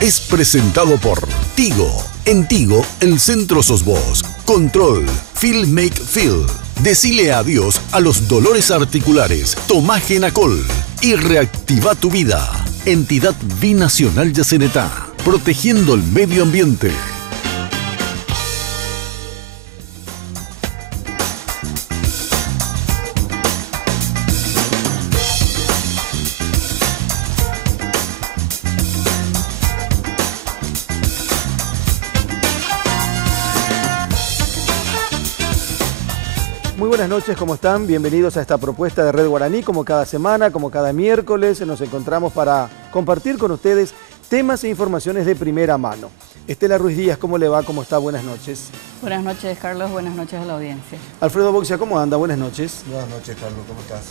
es presentado por Tigo. En Tigo, el centro sos vos. Control, Feel Make Feel. Decile adiós a los dolores articulares. Tomá Genacol y reactiva tu vida. Entidad Binacional Yacenetá, protegiendo el medio ambiente. Muy buenas noches, ¿cómo están? Bienvenidos a esta propuesta de Red Guaraní. Como cada semana, como cada miércoles, nos encontramos para compartir con ustedes temas e informaciones de primera mano. Estela Ruiz Díaz, ¿cómo le va? ¿Cómo está? Buenas noches. Buenas noches, Carlos. Buenas noches a la audiencia. Alfredo Boxia, ¿cómo anda? Buenas noches. Buenas noches, Carlos. ¿Cómo estás?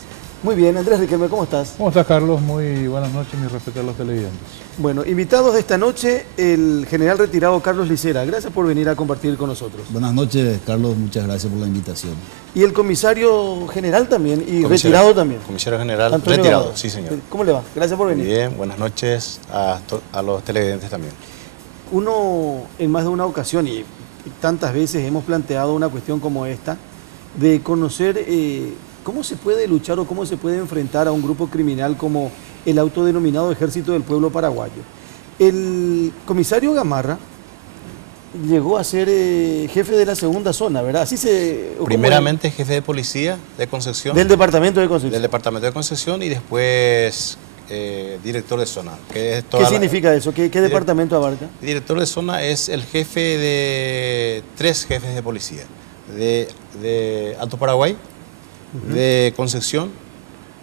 Muy bien. Andrés Riquelme, ¿cómo estás? ¿Cómo estás, Carlos? Muy buenas noches, mi respeto a los televidentes. Bueno, invitados de esta noche, el general retirado Carlos Licera. Gracias por venir a compartir con nosotros. Buenas noches, Carlos. Muchas gracias por la invitación. Y el comisario general también, y retirado también. Comisario general Antonio retirado, Gamado. sí señor. ¿Cómo le va? Gracias por venir. Bien, buenas noches a los televidentes también. Uno, en más de una ocasión, y tantas veces hemos planteado una cuestión como esta, de conocer cómo se puede luchar o cómo se puede enfrentar a un grupo criminal como el autodenominado Ejército del Pueblo Paraguayo. El comisario Gamarra llegó a ser jefe de la segunda zona, ¿verdad? Así se... Primeramente jefe de policía de Concepción. Del departamento de Concepción. Del departamento de Concepción y después director de zona. Que es ¿Qué significa eso? ¿Qué departamento abarca? Director de zona es el jefe de 3 jefes de policía. De Alto Paraguay, de Concepción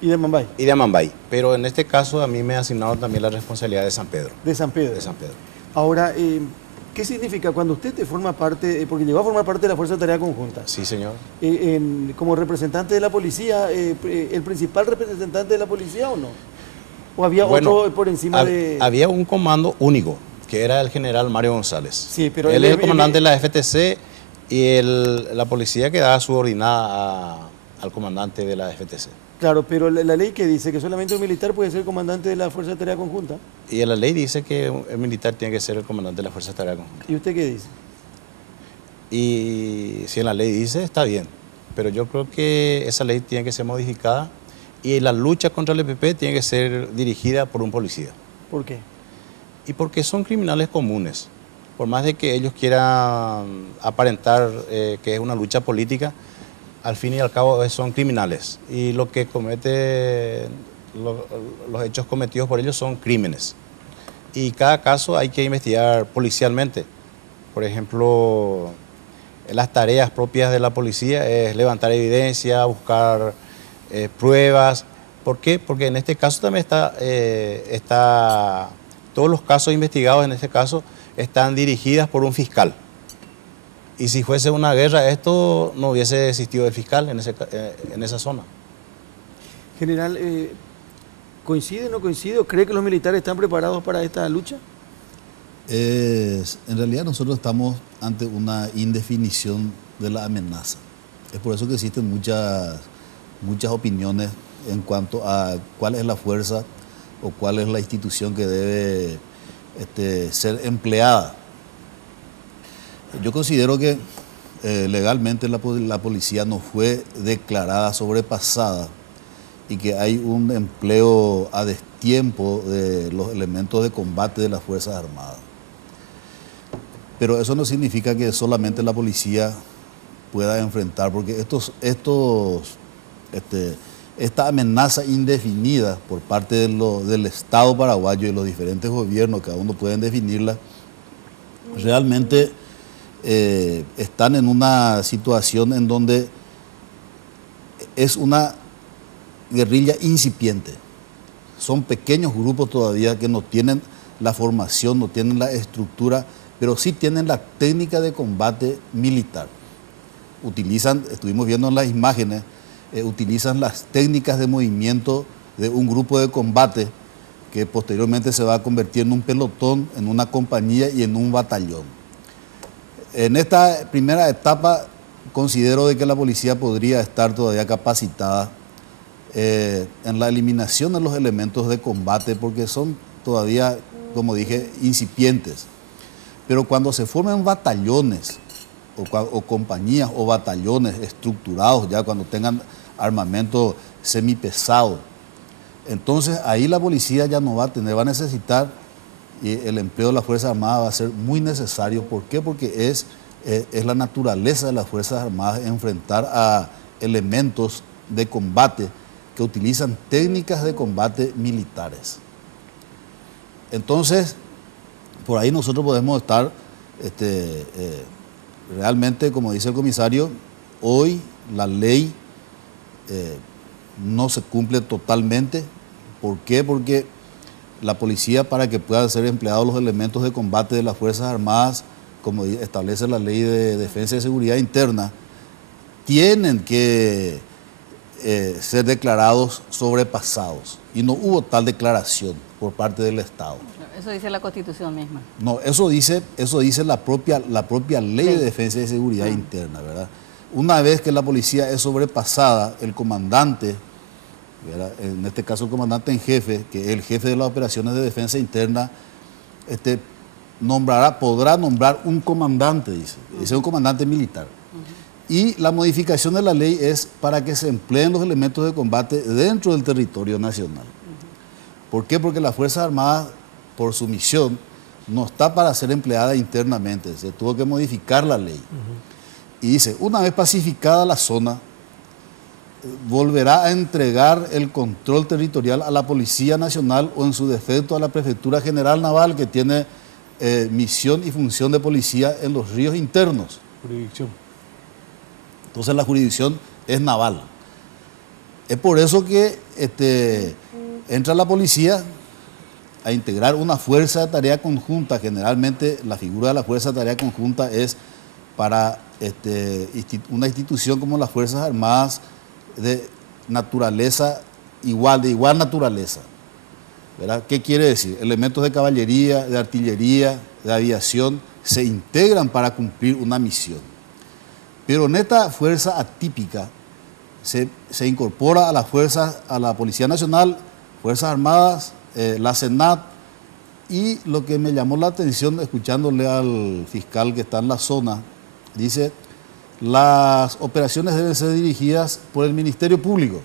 y de Amambay. Y de Amambay. Pero en este caso a mí me asignaron también la responsabilidad de San Pedro. De San Pedro. De San Pedro. Ahora, ¿qué significa cuando usted te forma parte, porque llegó a formar parte de la Fuerza de Tarea Conjunta? Sí, señor. Como representante de la policía, ¿el principal representante de la policía o no? ¿O había otro por encima de...? Había un comando único, que era el general Mario González. Sí, pero él es el comandante de la FTC y la policía quedaba subordinada al comandante de la FTC. Claro, pero la ley que dice que solamente un militar puede ser comandante de la Fuerza de Tarea Conjunta. Y la ley dice que el militar tiene que ser el comandante de la Fuerza de Tarea Conjunta. ¿Y usted qué dice? Y si en la ley dice, está bien. Pero yo creo que esa ley tiene que ser modificada y la lucha contra el EPP tiene que ser dirigida por un policía. ¿Por qué? Y porque son criminales comunes. Por más de que ellos quieran aparentar que es una lucha política, al fin y al cabo son criminales. Y lo que los hechos cometidos por ellos son crímenes. Y cada caso hay que investigar policialmente. Por ejemplo, las tareas propias de la policía es levantar evidencia, buscar pruebas. ¿Por qué? Porque en este caso también todos los casos investigados en este caso están dirigidas por un fiscal. Y si fuese una guerra, esto no hubiese existido el fiscal en esa zona. General, ¿coincide o no coincide? ¿Cree que los militares están preparados para esta lucha? En realidad nosotros estamos ante una indefinición de la amenaza. Es por eso que existen muchas opiniones en cuanto a cuál es la fuerza o cuál es la institución que debe ser empleada. Yo considero que legalmente la policía no fue declarada sobrepasada y que hay un empleo a destiempo de los elementos de combate de las Fuerzas Armadas. Pero eso no significa que solamente la policía pueda enfrentar, porque esta amenaza indefinida por parte del Estado paraguayo y los diferentes gobiernos, cada uno pueden definirla, realmente están en una situación en donde es una guerrilla incipiente. Son pequeños grupos todavía que no tienen la formación, no tienen la estructura, pero sí tienen la técnica de combate militar. Estuvimos viendo en las imágenes, utilizan las técnicas de movimiento de un grupo de combate que posteriormente se va a convertir en un pelotón, en una compañía y en un batallón. En esta primera etapa considero de que la policía podría estar todavía capacitada en la eliminación de los elementos de combate, porque son todavía como dije, incipientes. Pero cuando se forman batallones o compañías o batallones estructurados, ya cuando tengan armamento semipesado, entonces ahí la policía ya no va a necesitar, y el empleo de las Fuerzas Armadas va a ser muy necesario. ¿Por qué? Porque es la naturaleza de las Fuerzas Armadas enfrentar a elementos de combate que utilizan técnicas de combate militares. Entonces, por ahí nosotros podemos estar realmente, como dice el comisario, hoy la ley no se cumple totalmente. ¿Por qué? Porque la policía, para que puedan ser empleados los elementos de combate de las Fuerzas Armadas, como establece la Ley de Defensa y Seguridad Interna, tienen que ser declarados sobrepasados. Y no hubo tal declaración por parte del Estado. Eso dice la Constitución misma. No, eso dice la propia Ley de Defensa y Seguridad Interna, ¿verdad? Una vez que la policía es sobrepasada, el comandante, ¿verdad?, en este caso el comandante en jefe, que es el jefe de las operaciones de defensa interna, podrá nombrar un comandante, dice un comandante militar. Y la modificación de la ley es para que se empleen los elementos de combate dentro del territorio nacional. ¿Por qué? Porque las Fuerzas Armadas, por su misión, no está para ser empleada internamente. Se tuvo que modificar la ley. Y dice, una vez pacificada la zona, volverá a entregar el control territorial a la Policía Nacional o en su defecto a la Prefectura General Naval, que tiene misión y función de policía en los ríos internos. Jurisdicción. Entonces la jurisdicción es naval. Es por eso que entra la policía a integrar una fuerza de tarea conjunta. Generalmente la figura de la fuerza de tarea conjunta es para una institución como las Fuerzas Armadas de naturaleza igual, de igual naturaleza, ¿verdad? ¿Qué quiere decir? Elementos de caballería, de artillería, de aviación se integran para cumplir una misión. Pero en esta fuerza atípica se incorpora a las fuerzas, a la Policía Nacional, Fuerzas Armadas, la Senat, y lo que me llamó la atención escuchándole al fiscal que está en la zona, dice, las operaciones deben ser dirigidas por el Ministerio Público.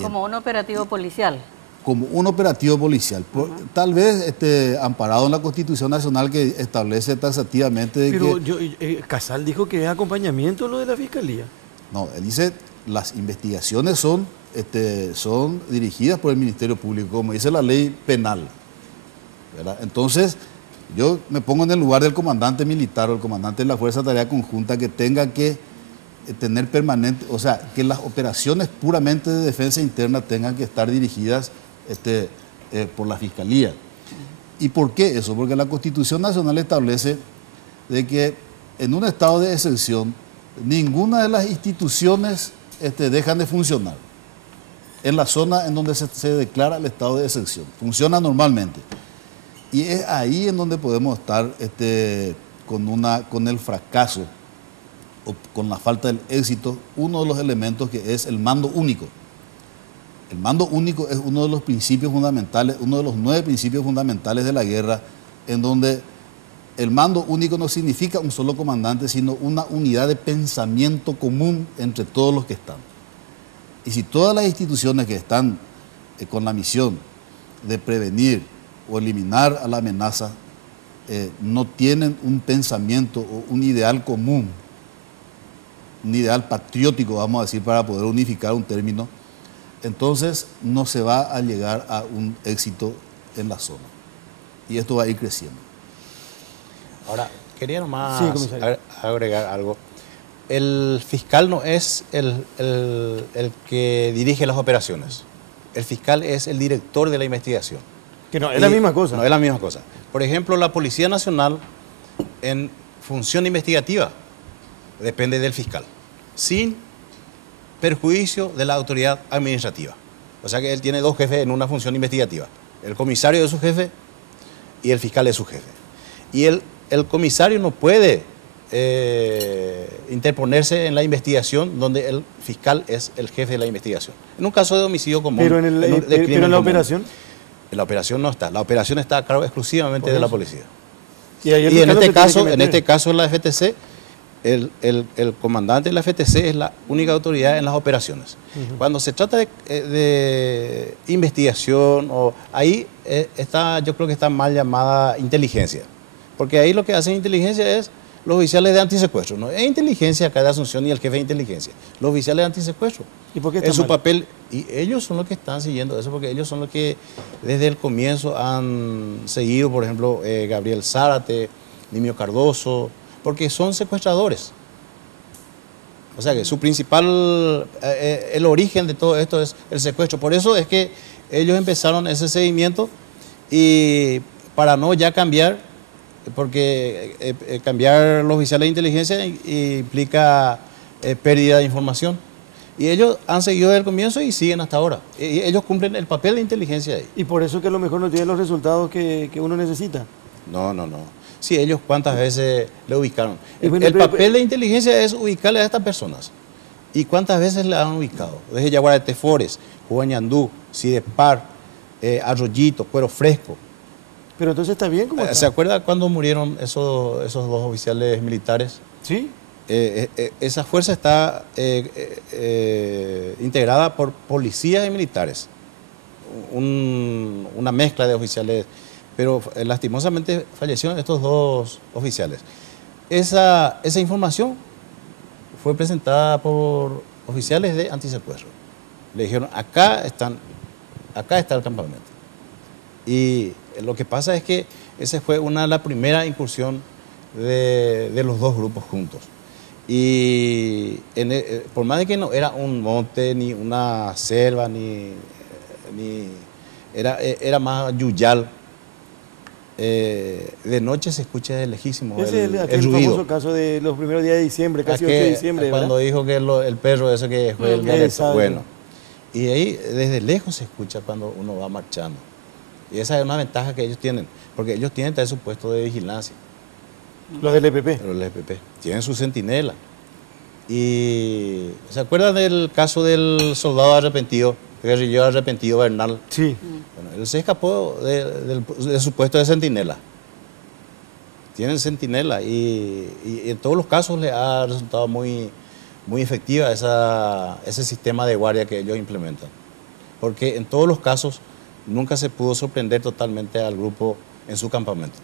Como un operativo policial. Como un operativo policial. Tal vez amparado en la Constitución Nacional, que establece taxativamente de Pero que... Casal dijo que es acompañamiento lo de la Fiscalía. No, él dice, las investigaciones son dirigidas por el Ministerio Público, como dice la ley penal, ¿verdad? Entonces, yo me pongo en el lugar del comandante militar o el comandante de la Fuerza de Tarea Conjunta, que tenga que tener permanente, o sea, que las operaciones puramente de defensa interna tengan que estar dirigidas por la Fiscalía. ¿Y por qué eso? Porque la Constitución Nacional establece de que en un estado de excepción ninguna de las instituciones dejan de funcionar en la zona en donde se declara el estado de excepción. Funciona normalmente. Y es ahí en donde podemos estar con el fracaso o con la falta del éxito, uno de los elementos que es el mando único. El mando único es uno de los principios fundamentales, uno de los 9 principios fundamentales de la guerra, en donde el mando único no significa un solo comandante, sino una unidad de pensamiento común entre todos los que están. Y si todas las instituciones que están con la misión de prevenir o eliminar a la amenaza no tienen un pensamiento o un ideal común, un ideal patriótico, vamos a decir, para poder unificar un término, entonces no se va a llegar a un éxito en la zona. Y esto va a ir creciendo. Ahora, quería nomás Sí, agregar algo. El fiscal no es el que dirige las operaciones. El fiscal es el director de la investigación. Que no, es la misma cosa. No es la misma cosa. Por ejemplo, la Policía Nacional, en función investigativa, depende del fiscal, sin perjuicio de la autoridad administrativa. O sea que él tiene 2 jefes en una función investigativa. El comisario es su jefe y el fiscal es su jefe. Y el comisario no puede interponerse en la investigación donde el fiscal es el jefe de la investigación. En un caso de homicidio común, Pero en la operación... La operación no está. La operación está a cargo exclusivamente de la policía. Y, ahí el Y en fiscal no se este tiene caso, que en meter. este caso la FTC, el comandante de la FTC es la única autoridad en las operaciones. Cuando se trata de investigación, ahí está, yo creo que está mal llamada inteligencia. Porque ahí lo que hacen inteligencia es los oficiales de antisecuestro. No es inteligencia acá de Asunción ni el jefe de inteligencia. Los oficiales de antisecuestro. ¿Y por qué En está su mal? papel, y ellos son los que están siguiendo eso, porque ellos son los que desde el comienzo han seguido, por ejemplo, Gabriel Zárate, Nimio Cardoso, porque son secuestradores. O sea que su principal, el origen de todo esto es el secuestro. Por eso es que ellos empezaron ese seguimiento y para no ya cambiar, porque cambiar los oficiales de inteligencia implica pérdida de información. Y ellos han seguido desde el comienzo y siguen hasta ahora. Y ellos cumplen el papel de inteligencia ahí. Y por eso que a lo mejor no tienen los resultados que uno necesita. No. Sí, ellos cuántas veces le ubicaron. Y bueno, El pero- papel de inteligencia es ubicarle a estas personas. ¿Y cuántas veces le han ubicado? Desde Yaguara de Tefores, Juañandú, Sidepar, Arroyito, Cuero Fresco. Pero entonces está bien como está. ¿Se acuerda cuando murieron esos dos oficiales militares? ¿Sí? Esa fuerza está integrada por policías y militares. Una mezcla de oficiales, pero lastimosamente fallecieron estos dos oficiales. Esa información fue presentada por oficiales de antisecuestro. Le dijeron, acá está el campamento. Y lo que pasa es que esa fue la primera incursión de los dos grupos juntos. Y por más de que no era un monte, ni una selva, era más yuyal, de noche se escucha de lejísimo Ese es el aquel ruido. famoso caso de los primeros días de diciembre, casi 8 de diciembre, Cuando ¿verdad? dijo que el perro ese que fue el dialecto. Exacto. Bueno, y ahí desde lejos se escucha cuando uno va marchando. Y esa es una ventaja que ellos tienen, porque ellos tienen también su puesto de vigilancia, Los del EPP. pero el EPP tienen su centinela. Y ¿se acuerdan del caso del soldado arrepentido, guerrillero arrepentido Bernal? Sí. Bueno, él se escapó de su puesto de centinela. Tienen centinela y en todos los casos le ha resultado muy efectiva ese sistema de guardia que ellos implementan. Porque en todos los casos nunca se pudo sorprender totalmente al grupo en su campamento.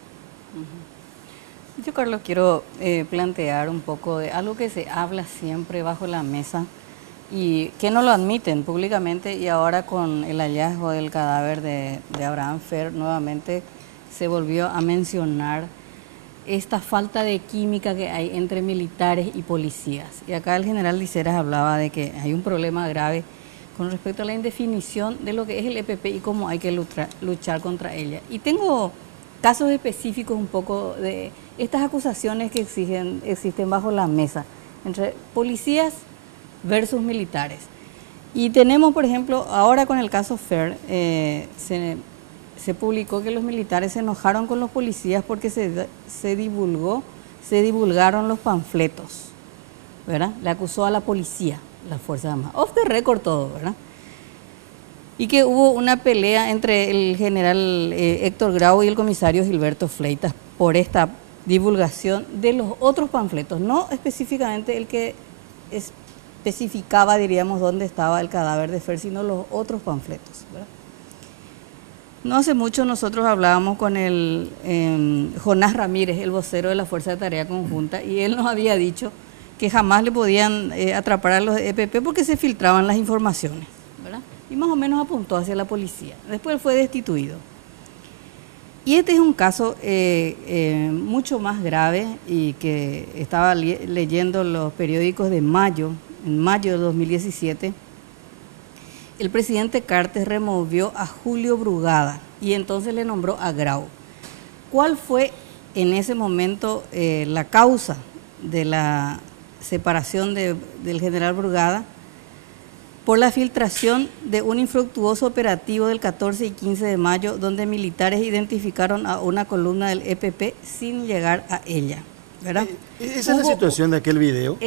Yo, Carlos, quiero plantear un poco de algo que se habla siempre bajo la mesa y que no lo admiten públicamente, y ahora con el hallazgo del cadáver de Abraham Fer nuevamente se volvió a mencionar esta falta de química que hay entre militares y policías. Y acá el general Liceras hablaba de que hay un problema grave con respecto a la indefinición de lo que es el EPP y cómo hay que luchar contra ella. Y tengo casos específicos un poco de estas acusaciones que existen bajo la mesa entre policías versus militares. Y tenemos, por ejemplo, ahora con el caso Fer, se publicó que los militares se enojaron con los policías porque se divulgaron los panfletos, ¿verdad? Le acusó a la policía, la Fuerza Armada. Off the record todo, ¿verdad? Y que hubo una pelea entre el general Héctor Grau y el comisario Gilberto Fleitas por esta divulgación de los otros panfletos, no específicamente el que especificaba, diríamos, dónde estaba el cadáver de Fer, sino los otros panfletos, ¿verdad? No hace mucho nosotros hablábamos con el Jonás Ramírez, el vocero de la Fuerza de Tarea Conjunta, y él nos había dicho que jamás le podían atrapar a los de EPP porque se filtraban las informaciones, ¿verdad? Y más o menos apuntó hacia la policía. Después fue destituido. Y este es un caso mucho más grave, y que estaba leyendo los periódicos de mayo, en mayo de 2017, el presidente Cartes removió a Julio Brugada y entonces le nombró a Grau. ¿Cuál fue en ese momento la causa de la separación del general Brugada? Por la filtración de un infructuoso operativo del 14 y 15 de mayo, donde militares identificaron a una columna del EPP sin llegar a ella, ¿verdad? Esa es la situación de aquel video.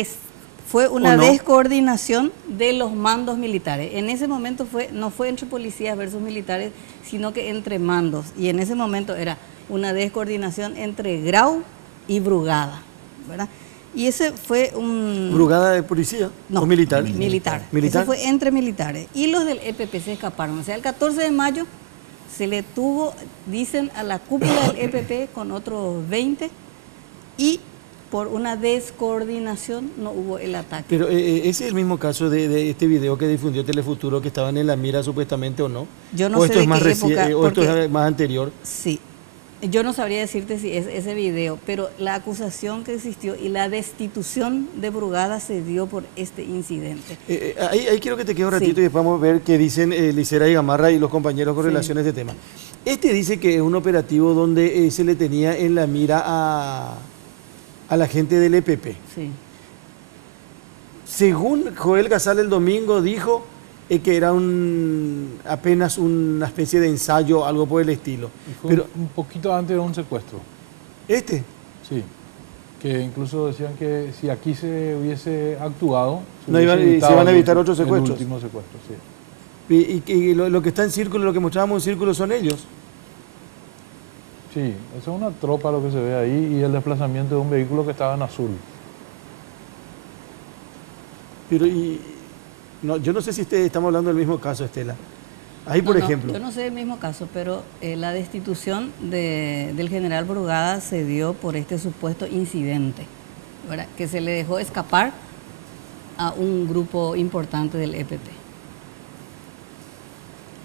Fue una ¿O no? descoordinación de los mandos militares. En ese momento no fue entre policías versus militares, sino que entre mandos. Y en ese momento era una descoordinación entre Grau y Brugada, ¿verdad? Y ese fue un... ¿Brugada de policía No, o militar? Militar. ¿Militar? Ese fue entre militares. Y los del EPP se escaparon. O sea, el 14 de mayo se le tuvo, dicen, a la cúpula del EPP con otros 20 y por una descoordinación no hubo el ataque. Pero ese es el mismo caso de este video que difundió Telefuturo, que estaban en la mira supuestamente o no. Yo no o sé esto de es más qué época, o esto porque- es más anterior. Sí, yo no sabría decirte si es ese video, pero la acusación que existió y la destitución de Brugada se dio por este incidente. Ahí quiero que te quede un ratito Sí. y después vamos a ver qué dicen Lisera y Gamarra y los compañeros con Sí. relación a este tema. Este dice que es un operativo donde se le tenía en la mira a la gente del EPP. Sí. Según Joel Gasal el domingo dijo que era apenas una especie de ensayo, algo por el estilo. Y fue Pero un poquito antes de un secuestro, este, sí. Que incluso decían que si aquí se hubiese actuado, No iban- se iban a evitar otros secuestros. El último secuestro, sí. y lo que está en círculo, lo que mostrábamos en círculo son ellos. Sí, eso es una tropa lo que se ve ahí y el desplazamiento de un vehículo que estaba en azul. Pero no, yo no sé si estamos hablando del mismo caso, Estela. Ahí, por No, no, ejemplo. yo no sé del mismo caso, pero la destitución del general Brugada se dio por este supuesto incidente, ¿verdad? Que se le dejó escapar a un grupo importante del EPP.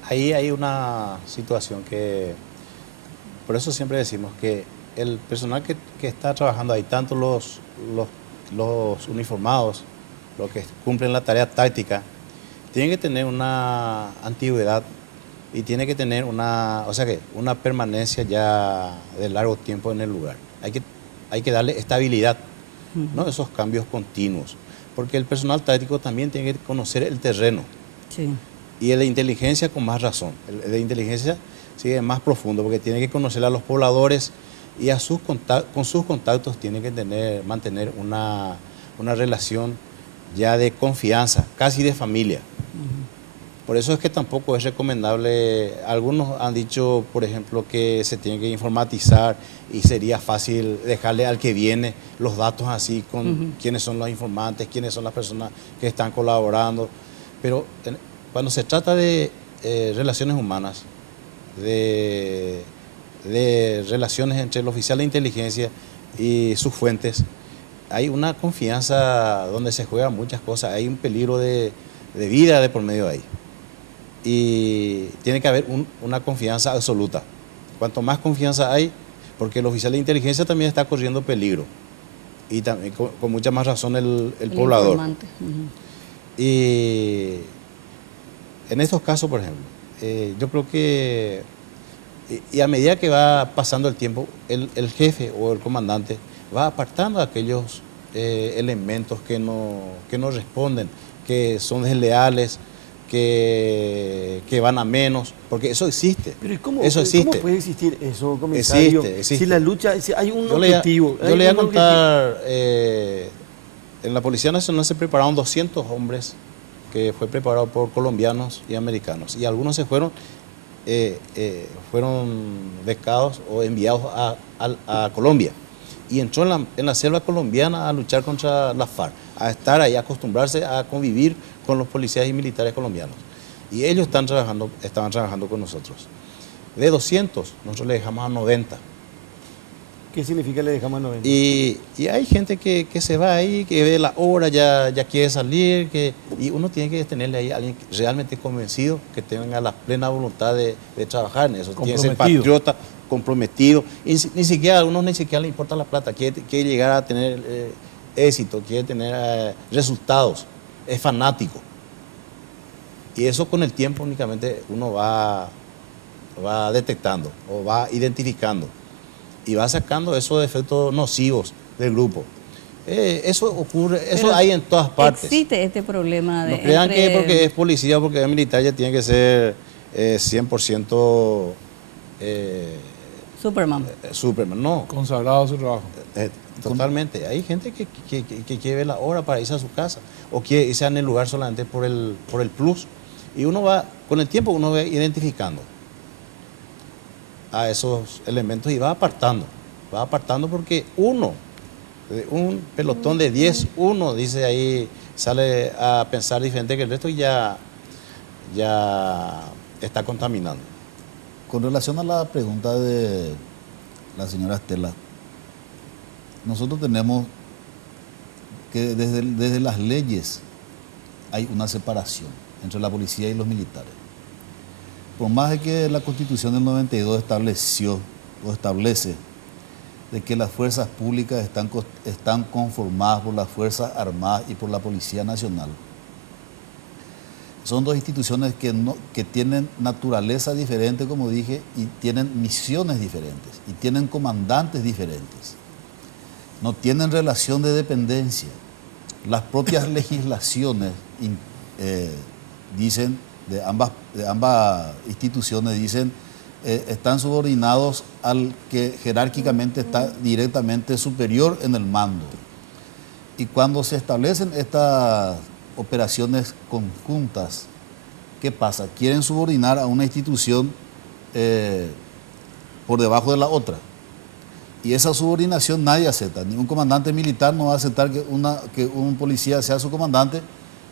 Ahí hay una situación que, por eso siempre decimos que el personal que está trabajando ahí, tanto los uniformados, los que cumplen la tarea táctica, tienen que tener una antigüedad y tiene que tener una permanencia ya de largo tiempo en el lugar. Hay que darle estabilidad, ¿no? Esos cambios continuos, porque el personal táctico también tiene que conocer el terreno. Sí. Y el de inteligencia con más razón. El de inteligencia sigue más profundo porque tiene que conocer a los pobladores y con sus contactos tiene que mantener una relación ya de confianza, casi de familia. Por eso es que tampoco es recomendable, algunos han dicho, por ejemplo, que se tiene que informatizar y sería fácil dejarle al que viene los datos así con quiénes son los informantes, quiénes son las personas que están colaborando. Pero cuando se trata de relaciones humanas, de relaciones entre el oficial de inteligencia y sus fuentes, hay una confianza donde se juegan muchas cosas, hay un peligro de vida de por medio de ahí. Y tiene que haber una confianza absoluta. Cuanto más confianza hay, porque el oficial de inteligencia también está corriendo peligro, y también con mucha más razón el poblador. Informante. Y en estos casos, por ejemplo, yo creo que, y a medida que va pasando el tiempo, el jefe o el comandante va apartando aquellos elementos que no responden, que son desleales, que van a menos, porque eso existe. Pero ¿y cómo existe. puede existir eso, comisario? Existe. Si la lucha, si hay un Yo le objetivo. yo le voy a contar, en la Policía Nacional se prepararon 200 hombres que fue preparado por colombianos y americanos, y algunos se fueron becados o enviados a Colombia, y entró en la selva colombiana a luchar contra la FARC, a estar ahí, a acostumbrarse a convivir con los policías y militares colombianos. Y ellos estaban trabajando con nosotros. De 200, nosotros le dejamos a 90. ¿Qué significa le dejamos a 90? Y hay gente que se va ahí, que ve la hora, ya quiere salir, y uno tiene que tenerle ahí a alguien realmente convencido, que tenga la plena voluntad de trabajar en eso. Tiene que ser patriota, comprometido. Y a algunos ni siquiera le importa la plata, quiere llegar a tener éxito, quiere tener resultados, es fanático. Y eso con el tiempo únicamente uno va detectando o va identificando y va sacando esos efectos nocivos del grupo. Eso ocurre, eso Pero hay en todas partes. Existe este problema de... No crean que porque es policía, porque es militar, ya tiene que ser 100% Superman. Superman, no. Consagrado a su trabajo. Totalmente. Hay gente que quiere ver la hora para irse a su casa o quiere irse en el lugar solamente por el plus. Y uno va, con el tiempo uno va identificando a esos elementos y va apartando porque uno, de un pelotón de 10, uno dice ahí, sale a pensar diferente que el resto y ya está contaminando. Con relación a la pregunta de la señora Estela, nosotros tenemos que desde las leyes hay una separación entre la policía y los militares. Por más de que la Constitución del 92 establece de que las fuerzas públicas están conformadas por las Fuerzas Armadas y por la Policía Nacional. Son dos instituciones que tienen naturaleza diferente, como dije, y tienen misiones diferentes, y tienen comandantes diferentes. No tienen relación de dependencia. Las propias legislaciones dicen, de ambas instituciones dicen, están subordinados al que jerárquicamente está directamente superior en el mando. Y cuando se establecen estas operaciones conjuntas, ¿qué pasa? Quieren subordinar a una institución por debajo de la otra. Y esa subordinación nadie acepta. Ni un comandante militar no va a aceptar que un policía sea su comandante,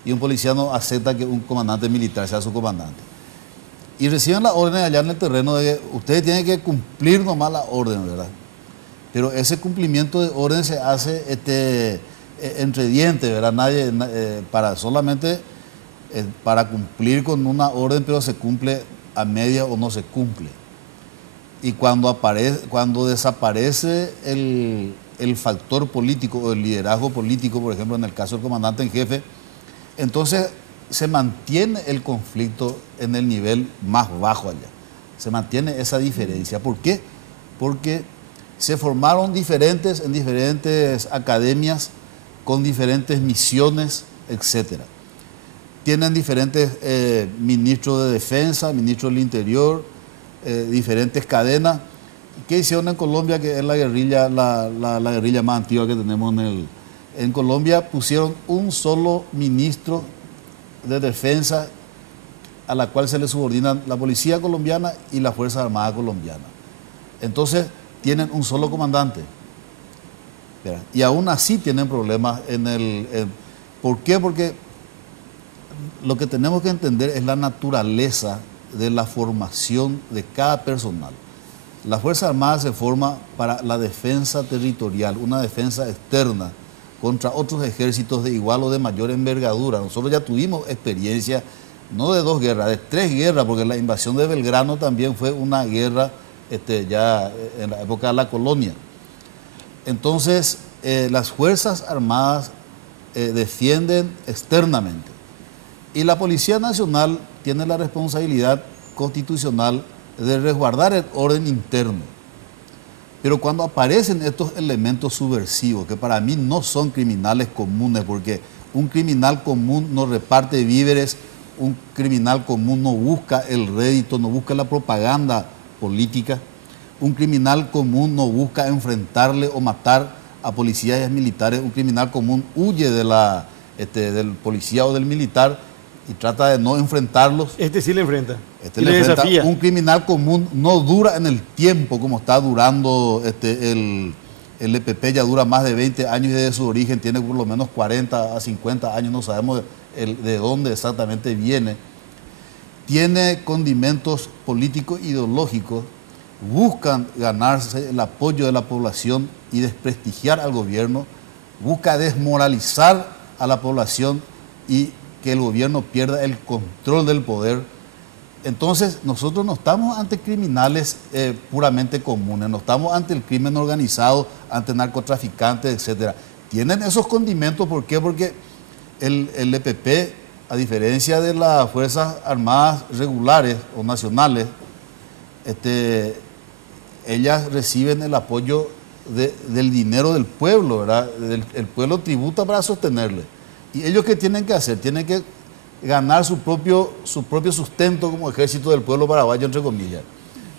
y un policía no acepta que un comandante militar sea su comandante. Y reciben las órdenes allá en el terreno de que ustedes tienen que cumplir nomás la orden, ¿verdad? Pero ese cumplimiento de orden se hace entre dientes, ¿verdad? Nadie, solamente para cumplir con una orden, pero se cumple a media o no se cumple. Y cuando desaparece el factor político o el liderazgo político, por ejemplo, en el caso del comandante en jefe, entonces se mantiene el conflicto en el nivel más bajo allá. Se mantiene esa diferencia. ¿Por qué? Porque se formaron en diferentes academias, con diferentes misiones, etc. Tienen diferentes ministros de defensa, ministros del interior, diferentes cadenas. ¿Qué hicieron en Colombia, que es la guerrilla, la guerrilla más antigua que tenemos en Colombia? Pusieron un solo ministro de defensa a la cual se le subordinan la policía colombiana y la Fuerza Armada colombiana. Entonces tienen un solo comandante. Y aún así tienen problemas ¿por qué? Porque lo que tenemos que entender es la naturaleza de la formación de cada personal. La Fuerza Armada se forma para la defensa territorial, una defensa externa contra otros ejércitos de igual o de mayor envergadura. Nosotros ya tuvimos experiencia, no de 2 guerras, de 3 guerras, porque la invasión de Belgrano también fue una guerra ya en la época de la colonia. Entonces, las Fuerzas Armadas defienden externamente. Y la Policía Nacional tiene la responsabilidad constitucional de resguardar el orden interno. Pero cuando aparecen estos elementos subversivos, que para mí no son criminales comunes, porque un criminal común no reparte víveres, un criminal común no busca el rédito, no busca la propaganda política, un criminal común no busca enfrentarle o matar a policías y a militares, un criminal común huye del policía o del militar y trata de no enfrentarlos. Sí le enfrenta. Le desafía. Un criminal común no dura en el tiempo como está durando el EPP, ya dura más de 20 años y desde su origen tiene por lo menos 40 a 50 años, no sabemos de dónde exactamente viene. Tiene condimentos políticos ideológicos, buscan ganarse el apoyo de la población y desprestigiar al gobierno, busca desmoralizar a la población y que el gobierno pierda el control del poder. Entonces, nosotros no estamos ante criminales puramente comunes, no estamos ante el crimen organizado, ante narcotraficantes, etc. Tienen esos condimentos, ¿por qué? Porque el EPP, a diferencia de las Fuerzas Armadas regulares o nacionales, ellas reciben el apoyo del dinero del pueblo, ¿verdad? El pueblo tributa para sostenerle. ¿Y ellos qué tienen que hacer? Tienen que ganar su propio sustento como ejército del pueblo paraguayo, entre comillas.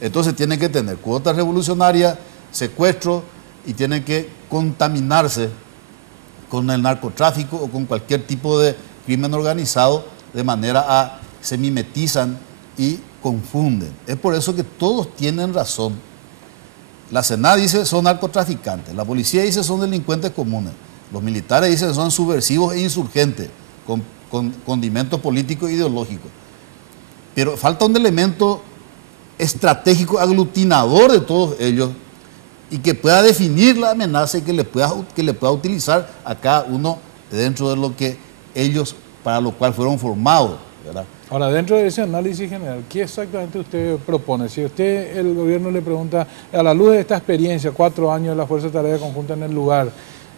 Entonces tienen que tener cuotas revolucionarias, secuestro y tienen que contaminarse con el narcotráfico o con cualquier tipo de crimen organizado, de manera a se mimetizan y confunden. Es por eso que todos tienen razón. La SENA dice son narcotraficantes, la policía dice son delincuentes comunes, los militares dicen son subversivos e insurgentes, con condimentos políticos e ideológicos. Pero falta un elemento estratégico aglutinador de todos ellos y que pueda definir la amenaza y que le pueda utilizar a cada uno dentro de lo que ellos, para lo cual fueron formados, ¿verdad? Ahora, dentro de ese análisis general, ¿qué exactamente usted propone? Si usted, el gobierno le pregunta, a la luz de esta experiencia, 4 años de la Fuerza de Tarea Conjunta en el lugar,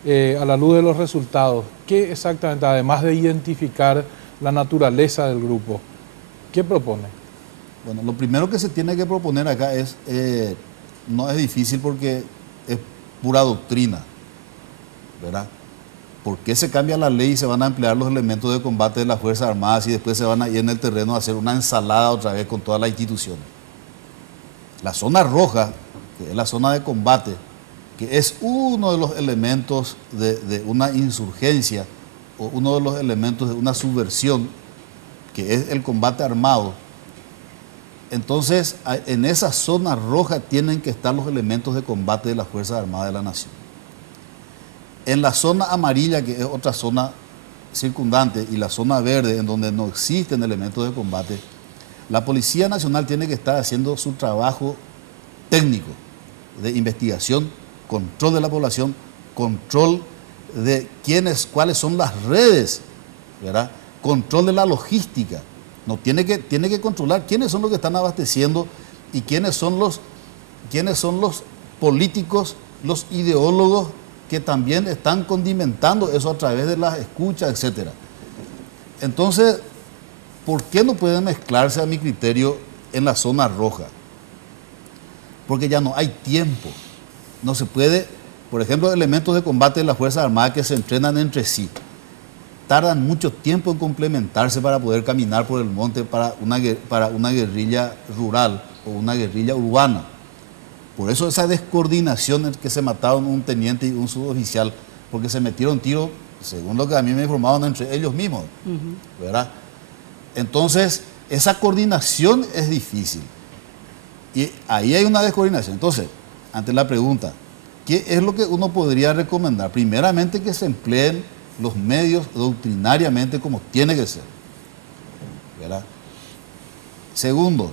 a la luz de los resultados, ¿qué exactamente, además de identificar la naturaleza del grupo, qué propone? Bueno, lo primero que se tiene que proponer acá es, no es difícil porque es pura doctrina, ¿verdad? ¿Por qué se cambia la ley y se van a emplear los elementos de combate de las Fuerzas Armadas y después se van a ir en el terreno a hacer una ensalada otra vez con todas las instituciones? La zona roja, que es la zona de combate, que es uno de los elementos de una insurgencia o uno de los elementos de una subversión, que es el combate armado. Entonces, en esa zona roja tienen que estar los elementos de combate de las Fuerzas Armadas de la Nación. En la zona amarilla, que es otra zona circundante, y la zona verde, en donde no existen elementos de combate, la Policía Nacional tiene que estar haciendo su trabajo técnico de investigación, control de la población, control de cuáles son las redes, ¿verdad? Control de la logística. No, tiene que controlar quiénes son los que están abasteciendo y quiénes son los políticos, los ideólogos que también están condimentando eso a través de las escuchas, etc. Entonces, ¿por qué no pueden mezclarse, a mi criterio, en la zona roja? Porque ya no hay tiempo. No se puede, por ejemplo, elementos de combate de las Fuerzas Armadas que se entrenan entre sí. Tardan mucho tiempo en complementarse para poder caminar por el monte para una guerrilla rural o una guerrilla urbana. Por eso esa descoordinación en que se mataron un teniente y un suboficial, porque se metieron tiros, según lo que a mí me informaron, entre ellos mismos, ¿verdad? Entonces, esa coordinación es difícil. Y ahí hay una descoordinación. Entonces, ante la pregunta, ¿qué es lo que uno podría recomendar? Primeramente, que se empleen los medios doctrinariamente como tiene que ser, ¿verdad? Segundo,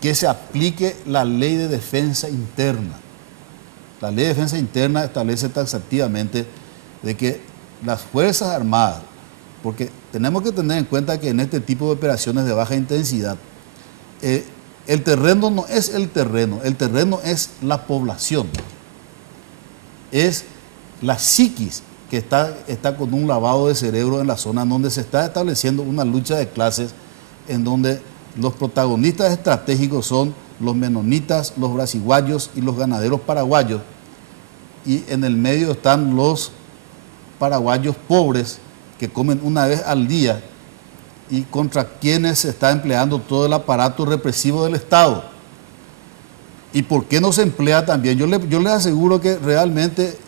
que se aplique la ley de defensa interna. La ley de defensa interna establece taxativamente de que las Fuerzas Armadas, porque tenemos que tener en cuenta que en este tipo de operaciones de baja intensidad, el terreno no es el terreno es la población, es la psiquis que está con un lavado de cerebro en la zona donde se está estableciendo una lucha de clases en donde los protagonistas estratégicos son los menonitas, los brasiguayos y los ganaderos paraguayos, y en el medio están los paraguayos pobres que comen una vez al día y contra quienes se está empleando todo el aparato represivo del Estado. ¿Y por qué no se emplea también? Yo les aseguro que realmente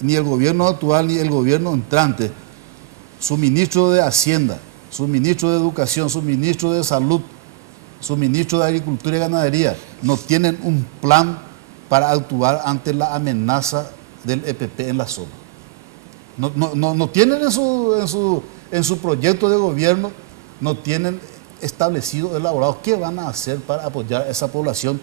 ni el gobierno actual ni el gobierno entrante, su ministro de Hacienda, su ministro de Educación, su ministro de Salud, su ministro de Agricultura y Ganadería, no tienen un plan para actuar ante la amenaza del EPP en la zona. No tienen en su proyecto de gobierno, no tienen establecido, elaborado, qué van a hacer para apoyar a esa población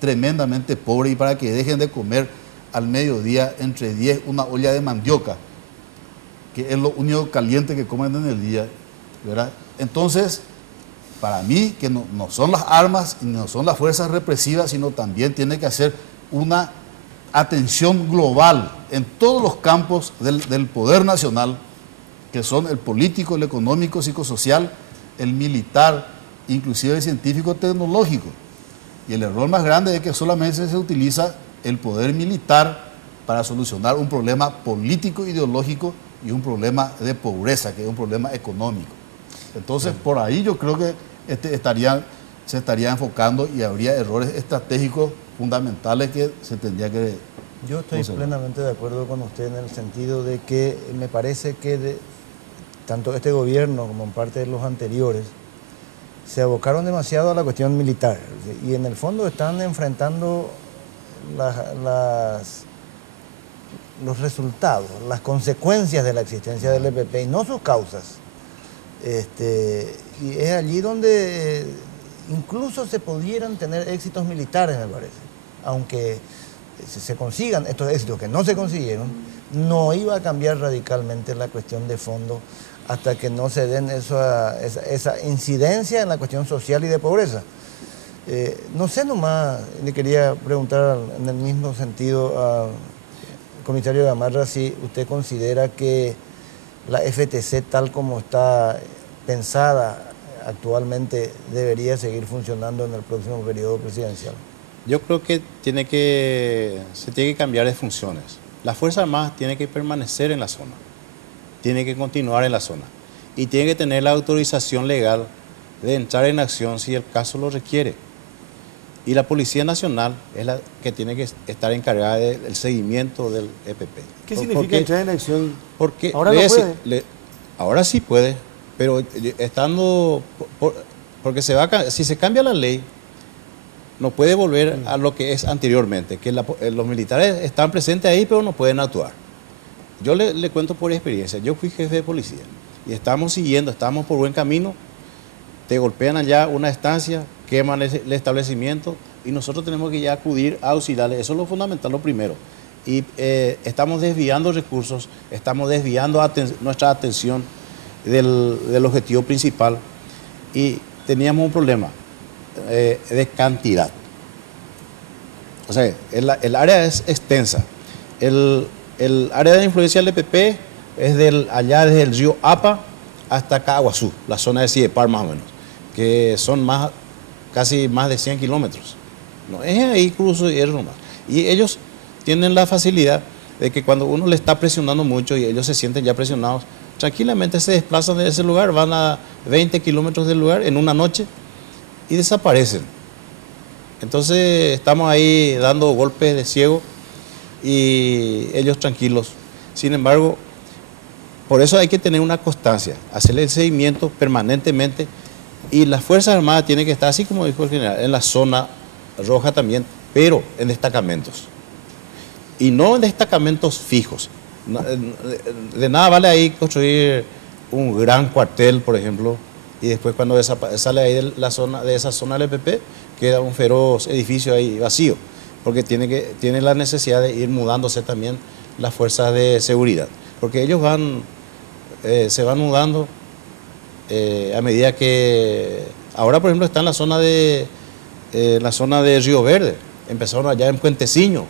tremendamente pobre y para que dejen de comer al mediodía entre 10 una olla de mandioca, que es lo único caliente que comen en el día, ¿verdad? Entonces, para mí, que no son las armas y no son las fuerzas represivas, sino también tiene que hacer una atención global en todos los campos del poder nacional, que son el político, el económico, psicosocial, el militar, inclusive el científico-tecnológico. Y el error más grande es que solamente se utiliza el poder militar para solucionar un problema político, ideológico y un problema de pobreza, que es un problema económico. Entonces, por ahí yo creo que estarían se estaría enfocando y habría errores estratégicos fundamentales que se tendría que... Yo estoy plenamente de acuerdo con usted en el sentido de que me parece que tanto este gobierno como en parte de los anteriores se abocaron demasiado a la cuestión militar y en el fondo están enfrentando los resultados, las consecuencias de la existencia del EPP y no sus causas. Y es allí donde incluso se pudieran tener éxitos militares, me parece. Aunque se consigan estos éxitos que no se consiguieron, no iba a cambiar radicalmente la cuestión de fondo hasta que no se den esa incidencia en la cuestión social y de pobreza. No sé nomás, le quería preguntar en el mismo sentido al comisario Gamarra si usted considera que la FTC tal como está pensada actualmente debería seguir funcionando en el próximo periodo presidencial. Yo creo que se tiene que cambiar de funciones. Las Fuerzas Armadas tienen que permanecer en la zona, tienen que continuar en la zona y tienen que tener la autorización legal de entrar en acción si el caso lo requiere. Y la Policía Nacional es la que tiene que estar encargada del seguimiento del EPP. ¿Qué significa entrar en acción? Porque ahora no puede. Ahora sí puede, pero porque si se cambia la ley, no puede volver a lo que es anteriormente, que los militares están presentes ahí, pero no pueden actuar. Yo le cuento por experiencia, yo fui jefe de policía y estamos por buen camino, te golpean allá una estancia, queman el establecimiento y nosotros tenemos que ya acudir a auxiliarles, eso es lo fundamental, lo primero. Y estamos desviando recursos, estamos desviando nuestra atención del objetivo principal y teníamos un problema de cantidad. O sea, el área es extensa. El área de influencia del EPP es allá desde el río Apa hasta Caguazú, la zona de Siepar más o menos, que son casi más de 100 kilómetros. No es ahí Cruzo y es nomás. Y ellos tienen la facilidad de que cuando uno le está presionando mucho y ellos se sienten ya presionados, tranquilamente se desplazan de ese lugar, van a 20 kilómetros del lugar en una noche y desaparecen. Entonces estamos ahí dando golpes de ciego y ellos tranquilos. Sin embargo, por eso hay que tener una constancia, hacerle el seguimiento permanentemente y las Fuerzas Armadas tienen que estar, así como dijo el general, en la zona roja también, pero en destacamentos. Y no en destacamentos fijos. De nada vale ahí construir un gran cuartel, por ejemplo, y después cuando sale ahí de esa zona del EPP, queda un feroz edificio ahí vacío, porque tiene la necesidad de ir mudándose también las fuerzas de seguridad, porque ellos se van mudando a medida que... Ahora, por ejemplo, está en la zona de Río Verde, empezaron allá en Puenteciño,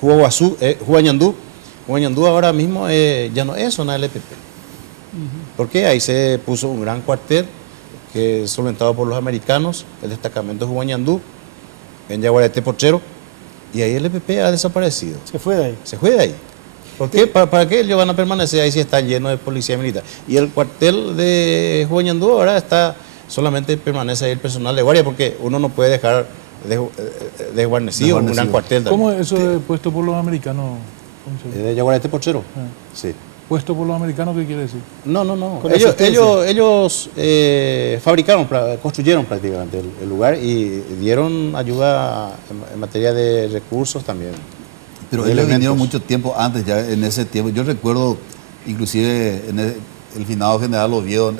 Huañandú ahora mismo ya no es zona del EPP. Porque ahí se puso un gran cuartel que es solventado por los americanos, el destacamento de Huañandú, en Yaguareté Potrero, y ahí el EPP ha desaparecido. Se fue de ahí. Se fue de ahí. ¿Por qué? ¿Para qué ellos van a permanecer ahí si está lleno de policía militar? Y el cuartel de Huañandú ahora solamente permanece ahí el personal de guardia, porque uno no puede dejar desguarnecido un gran cuartel. ¿Cómo es eso de puesto por los americanos? ¿De Yaguareté Potrero? Sí. ¿Puesto por los americanos qué quiere decir? No. Ellos construyeron prácticamente el lugar y dieron ayuda en materia de recursos también. Pero ellos vinieron mucho tiempo antes, ya en ese tiempo. Yo recuerdo, inclusive, en el finado general Oviedo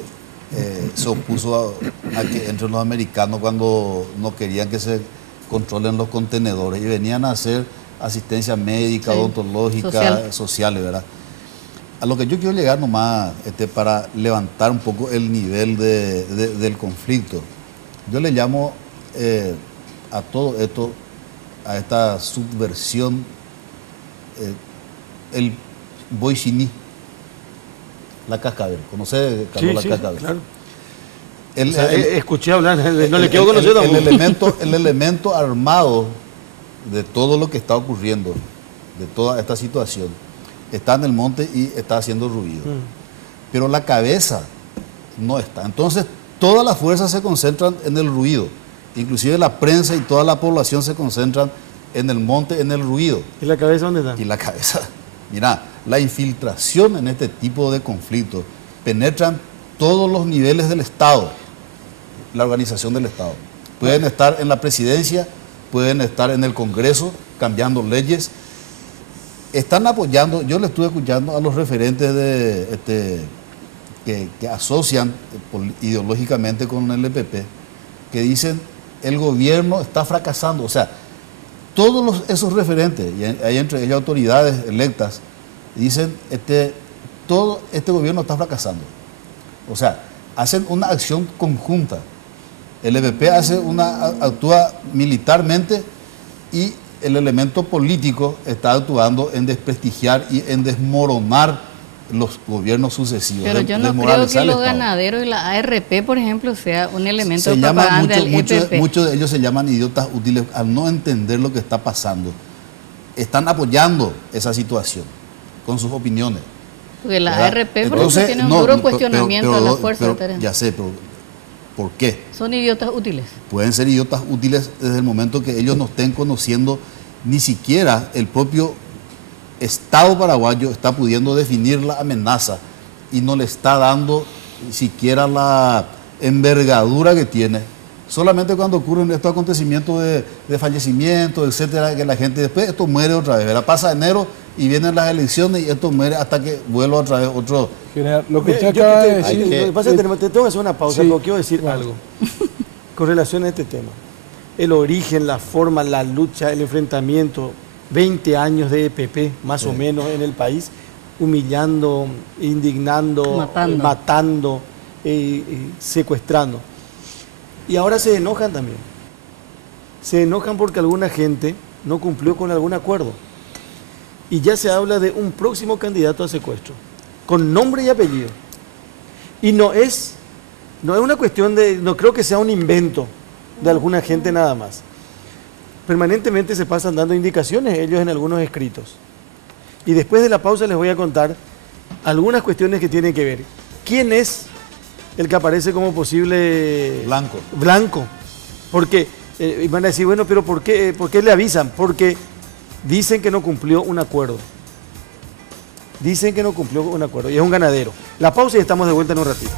se opuso a que entren los americanos cuando no querían que se controlen los contenedores y venían a hacer asistencia médica, odontológica, social, ¿verdad? A lo que yo quiero llegar nomás, para levantar un poco el nivel del conflicto, yo le llamo a todo esto, a esta subversión, el boiciní, la cascabel. ¿Conoce, Carlos, la cascabel? Claro. Escuché hablar, no le quiero conocer tampoco. El elemento armado de todo lo que está ocurriendo, de toda esta situación, está en el monte y está haciendo ruido. Pero la cabeza no está. Entonces, todas las fuerzas se concentran en el ruido, inclusive la prensa y toda la población se concentran en el monte, en el ruido. ¿Y la cabeza dónde está? Y la cabeza, mira, la infiltración en este tipo de conflictos penetran todos los niveles del Estado, la organización del Estado. Pueden estar en la presidencia, pueden estar en el Congreso cambiando leyes. Están apoyando, yo le estuve escuchando a los referentes que asocian ideológicamente con el EPP, que dicen el gobierno está fracasando. O sea, todos esos referentes, y hay entre ellas autoridades electas, dicen todo este gobierno está fracasando. O sea, hacen una acción conjunta. El EPP actúa militarmente y el elemento político está actuando en desprestigiar y en desmoronar los gobiernos sucesivos. Pero yo no creo que los ganaderos y la ARP, por ejemplo, sea un elemento de propaganda del EPP. Muchos de ellos se llaman idiotas útiles al no entender lo que está pasando. Están apoyando esa situación con sus opiniones. Porque la ARP, por ejemplo, tiene un duro cuestionamiento a las fuerzas de tarea. Ya sé, pero ¿por qué? Son idiotas útiles. Pueden ser idiotas útiles desde el momento que ellos no estén conociendo, ni siquiera el propio Estado paraguayo está pudiendo definir la amenaza y no le está dando ni siquiera la envergadura que tiene. Solamente cuando ocurren estos acontecimientos de fallecimiento, etcétera, que la gente después esto muere otra vez, ¿verdad? Pasa enero y vienen las elecciones y esto muere hasta que vuelva otra vez otro. General, lo que usted acaba de decir. Lo que pasa es que te tengo que hacer una pausa, porque quiero decir algo con relación a este tema. El origen, la forma, la lucha, el enfrentamiento, 20 años de EPP, más o menos, en el país, humillando, indignando, matando, secuestrando. Y ahora se enojan también. Se enojan porque alguna gente no cumplió con algún acuerdo. Y ya se habla de un próximo candidato a secuestro, con nombre y apellido. Y no es una cuestión de, no creo que sea un invento de alguna gente nada más. Permanentemente se pasan dando indicaciones ellos en algunos escritos. Y después de la pausa les voy a contar algunas cuestiones que tienen que ver. ¿Quién es el que aparece como posible blanco? Porque van a decir, bueno, pero ¿por qué le avisan? Porque dicen que no cumplió un acuerdo. Dicen que no cumplió un acuerdo y es un ganadero. La pausa y estamos de vuelta en un ratito.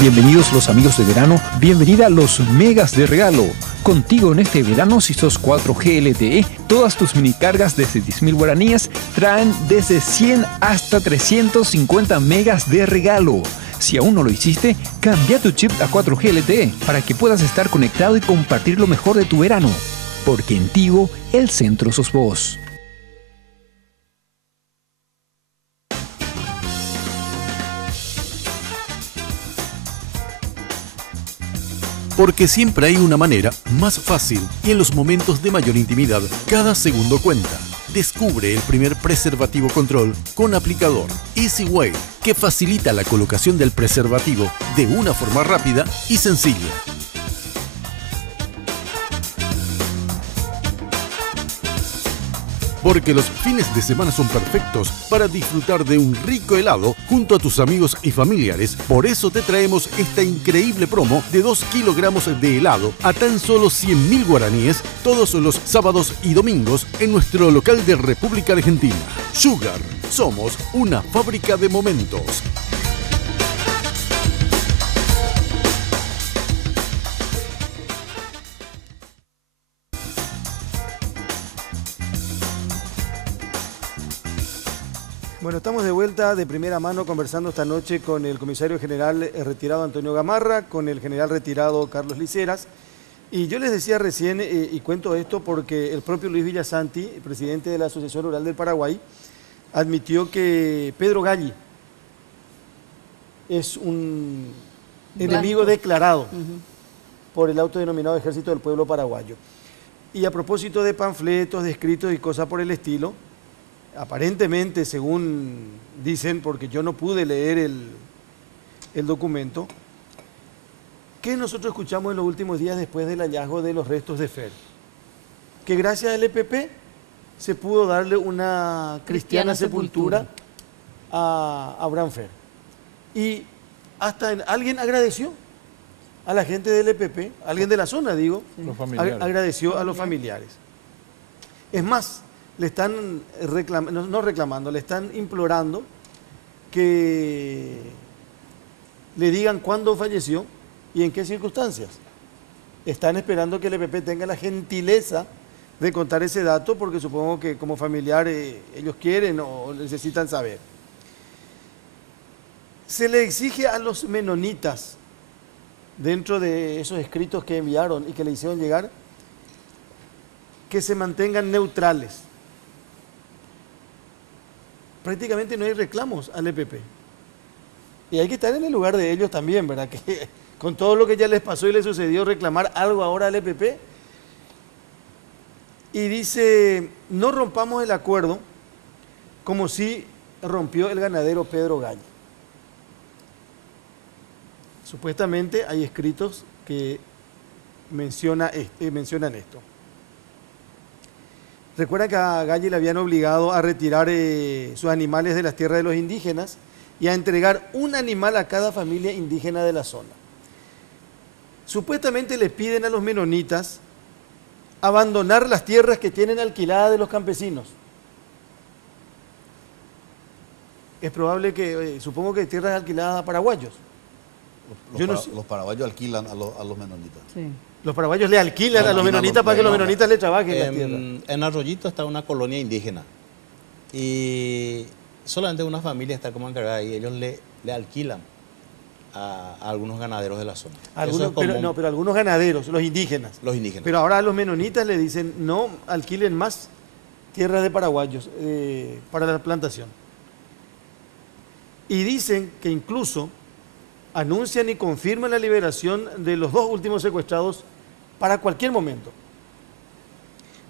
Bienvenidos los amigos de verano, bienvenida a los megas de regalo. Contigo en este verano, si sos 4G LTE, todas tus mini cargas desde 10.000 guaraníes traen desde 100 hasta 350 megas de regalo. Si aún no lo hiciste, cambia tu chip a 4G LTE para que puedas estar conectado y compartir lo mejor de tu verano. Porque en Tigo, el centro sos vos. Porque siempre hay una manera más fácil y en los momentos de mayor intimidad, cada segundo cuenta. Descubre el primer preservativo control con aplicador Easy Way, que facilita la colocación del preservativo de una forma rápida y sencilla. Porque los fines de semana son perfectos para disfrutar de un rico helado junto a tus amigos y familiares. Por eso te traemos esta increíble promo de 2 kilogramos de helado a tan solo 100.000 guaraníes todos los sábados y domingos en nuestro local de República Argentina. Sugar, somos una fábrica de momentos. Bueno, estamos de vuelta de primera mano conversando esta noche con el comisario general retirado Antonio Gamarra, con el general retirado Carlos Liceras. Y yo les decía recién, y cuento esto porque el propio Luis Villasanti, presidente de la Asociación Rural del Paraguay, admitió que Pedro Galli es un enemigo declarado por el autodenominado Ejército del Pueblo Paraguayo. Y a propósito de panfletos, de escritos y cosas por el estilo, aparentemente, según dicen, porque yo no pude leer el documento, ¿qué nosotros escuchamos en los últimos días después del hallazgo de los restos de Fer? Que gracias al EPP se pudo darle una cristiana sepultura a Abraham Fer. Y hasta alguien agradeció a la gente del EPP, alguien de la zona, digo, Los familiares. agradeció a los familiares. Es más, le están no reclamando, le están implorando que le digan cuándo falleció y en qué circunstancias. Están esperando que el EPP tenga la gentileza de contar ese dato porque supongo que como familiar ellos quieren o necesitan saber. Se le exige a los menonitas, dentro de esos escritos que enviaron y que le hicieron llegar, que se mantengan neutrales. Prácticamente no hay reclamos al EPP. Y hay que estar en el lugar de ellos también, ¿verdad? Que con todo lo que ya les pasó y les sucedió, reclamar algo ahora al EPP. Y dice, no rompamos el acuerdo como si rompió el ganadero Pedro Galle. Supuestamente hay escritos que mencionan esto. Recuerda que a Galle le habían obligado a retirar sus animales de las tierras de los indígenas y a entregar un animal a cada familia indígena de la zona. Supuestamente le piden a los menonitas abandonar las tierras que tienen alquiladas de los campesinos. Es probable que, supongo que tierras alquiladas a paraguayos. Los paraguayos alquilan a los menonitas. Sí. Los paraguayos le alquilan a los menonitas para que los menonitas le trabajen la tierra. En Arroyito está una colonia indígena y solamente una familia está como encargada y ellos le alquilan a algunos ganaderos de la zona. Pero algunos ganaderos, los indígenas. Los indígenas. Pero ahora a los menonitas le dicen no alquilen más tierras de paraguayos para la plantación. Y dicen que incluso anuncian y confirman la liberación de los 2 últimos secuestrados para cualquier momento.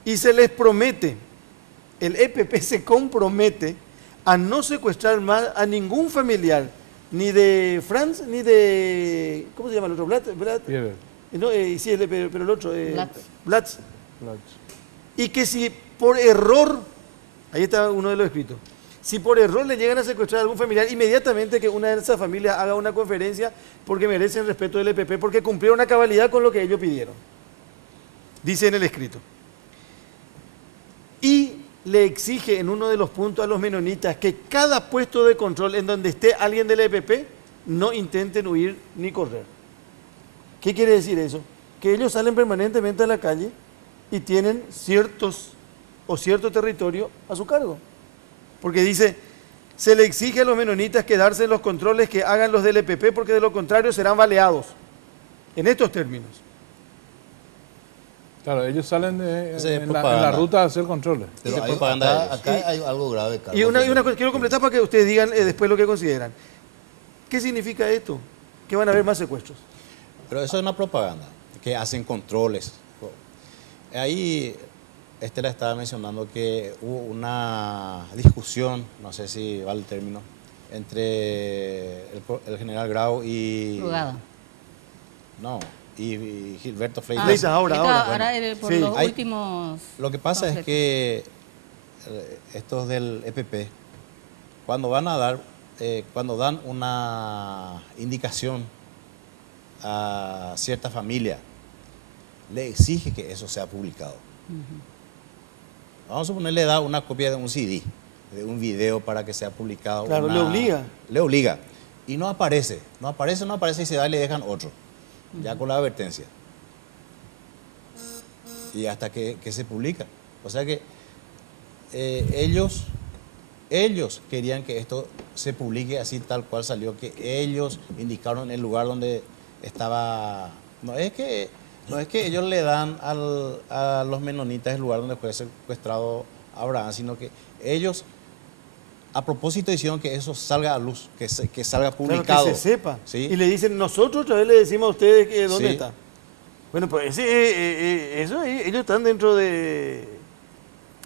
Y se les promete, el EPP se compromete a no secuestrar más a ningún familiar, ni de Franz, ni de, ¿cómo se llama el otro? Blatt. Pierre. No, sí, pero el otro, Blatz. Y que si por error, ahí está uno de los escritos, si por error le llegan a secuestrar a algún familiar, inmediatamente que una de esas familias haga una conferencia porque merecen respeto del EPP, porque cumplieron a cabalidad con lo que ellos pidieron. Dice en el escrito. Y le exige en uno de los puntos a los menonitas que cada puesto de control en donde esté alguien del EPP no intenten huir ni correr. ¿Qué quiere decir eso? Que ellos salen permanentemente a la calle y tienen cierto territorio a su cargo. Porque dice, se le exige a los menonitas quedarse en los controles que hagan los del EPP porque de lo contrario serán baleados. En estos términos. Claro, ellos salen en la propaganda. ruta a hacer controles. Pero propaganda acá hay algo grave, Carlos. Y una cosa, quiero completar para que ustedes digan después lo que consideran. ¿Qué significa esto? Que van a haber más secuestros. Pero eso es una propaganda, que hacen controles. Ahí Estela estaba mencionando que hubo una discusión, no sé si vale el término, entre el general Grau y... Brugada. No, y Gilberto Frei. Ahora. Por Sí. los Hay- últimos... Lo que pasa es conflictos. que estos del EPP, cuando van a dar, cuando dan una indicación a cierta familia, le exige que eso sea publicado. Vamos a suponer, le da una copia de un CD, de un video para que sea publicado. Claro, le obliga. Le obliga. Y no aparece y se va y le dejan otro, ya con la advertencia. Y hasta que se publica. O sea que ellos querían que esto se publique así tal cual salió, que ellos indicaron el lugar donde estaba. No es que ellos le dan a los menonitas el lugar donde fue secuestrado Abraham, sino que ellos a propósito hicieron que eso salga a luz, que salga publicado. Claro, que se sepa. ¿Sí? Y le dicen, nosotros otra vez le decimos a ustedes que dónde Sí. está. Bueno, pues eso ellos están dentro de...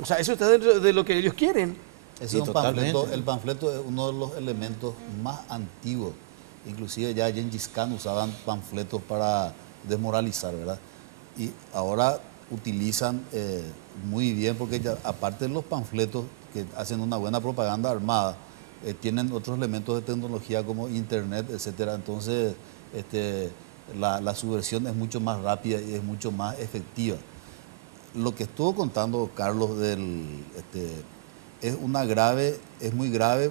O sea, eso está dentro de lo que ellos quieren. Ese Sí, es un totalmente. panfleto, el panfleto es uno de los elementos más antiguos. Inclusive ya Gengis Khan usaban panfletos para desmoralizar, ¿verdad? Y ahora utilizan muy bien, porque ya, aparte de los panfletos que hacen una buena propaganda armada, tienen otros elementos de tecnología como internet, etcétera. Entonces, la subversión es mucho más rápida y es mucho más efectiva. Lo que estuvo contando Carlos es muy grave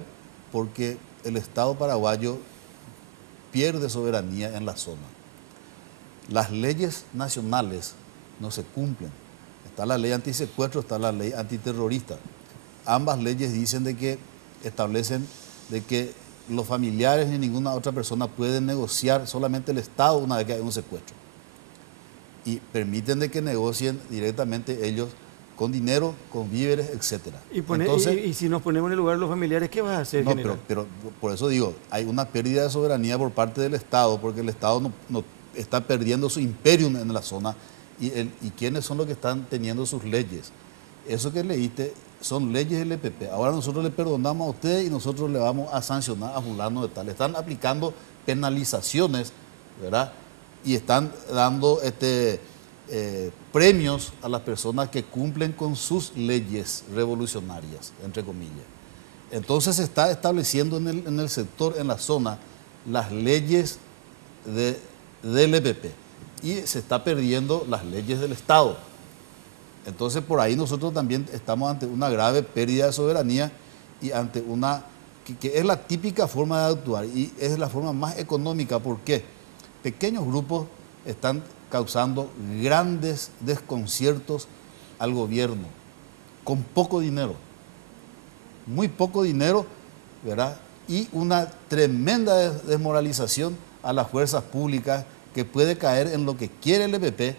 porque el Estado paraguayo pierde soberanía en la zona. Las leyes nacionales no se cumplen. Está la ley antisecuestro, está la ley antiterrorista. Ambas leyes dicen establecen de que los familiares ni ninguna otra persona pueden negociar, solamente el Estado una vez que hay un secuestro. Y permiten de que negocien directamente ellos con dinero, con víveres, etc. Y si nos ponemos en el lugar de los familiares, ¿qué vas a hacer, general? Pero por eso digo, hay una pérdida de soberanía por parte del Estado, porque el Estado no está perdiendo su imperio en la zona. ¿Y quiénes son los que están teniendo sus leyes? Eso que leíste son leyes del EPP. Ahora nosotros le perdonamos a ustedes y nosotros le vamos a sancionar a fulano de tal. Están aplicando penalizaciones, ¿verdad? Y están dando premios a las personas que cumplen con sus leyes revolucionarias, entre comillas. Entonces se está estableciendo en el sector, en la zona, las leyes del EPP y se está perdiendo las leyes del Estado. Entonces por ahí nosotros también estamos ante una grave pérdida de soberanía y ante una que es la típica forma de actuar y es la forma más económica. ¿Por qué? Pequeños grupos están causando grandes desconciertos al gobierno con poco dinero, muy poco dinero, ¿verdad? Y una tremenda desmoralización a las fuerzas públicas que puede caer en lo que quiere el EPP,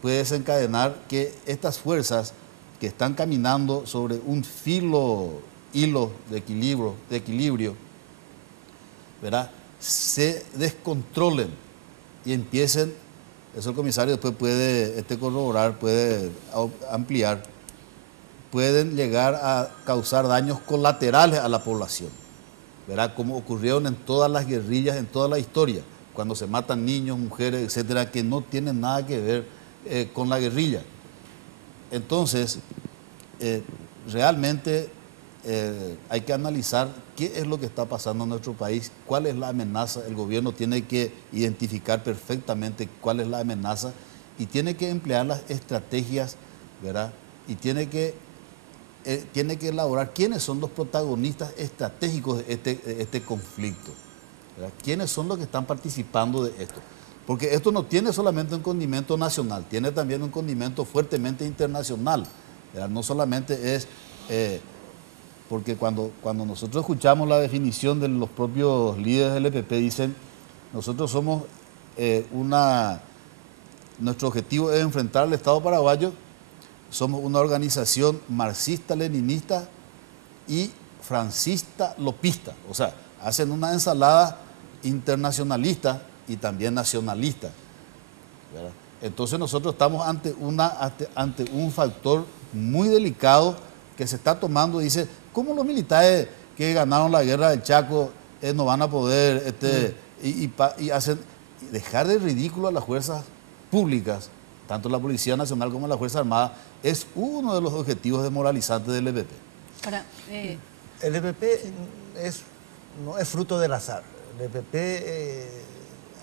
puede desencadenar que estas fuerzas que están caminando sobre un hilo de equilibrio, ¿verdad?, se descontrolen y empiecen, eso el comisario después puede corroborar, puede ampliar, pueden llegar a causar daños colaterales a la población, ¿verdad?, como ocurrieron en todas las guerrillas, en toda la historia, cuando se matan niños, mujeres, etcétera, que no tienen nada que ver con la guerrilla. Entonces, realmente hay que analizar qué es lo que está pasando en nuestro país, cuál es la amenaza. El gobierno tiene que identificar perfectamente cuál es la amenaza y tiene que emplear las estrategias, ¿verdad? Y tiene que elaborar quiénes son los protagonistas estratégicos de este conflicto, ¿verdad? ¿Quiénes son los que están participando de esto? Porque esto no tiene solamente un condimento nacional, tiene también un condimento fuertemente internacional, ¿verdad? No solamente es, porque cuando nosotros escuchamos la definición de los propios líderes del EPP, dicen, nosotros somos nuestro objetivo es enfrentar al Estado paraguayo, somos una organización marxista-leninista y francista-lopista, o sea, hacen una ensalada internacionalista y también nacionalista, ¿verdad? Entonces nosotros estamos ante un factor muy delicado que se está tomando. Dice, ¿cómo los militares que ganaron la guerra del Chaco no van a poder y hacen dejar de ridículo a las fuerzas públicas, tanto la Policía Nacional como la Fuerza Armada? Es uno de los objetivos desmoralizantes del EPP. Ahora, el EPP no es fruto del azar. El EPP,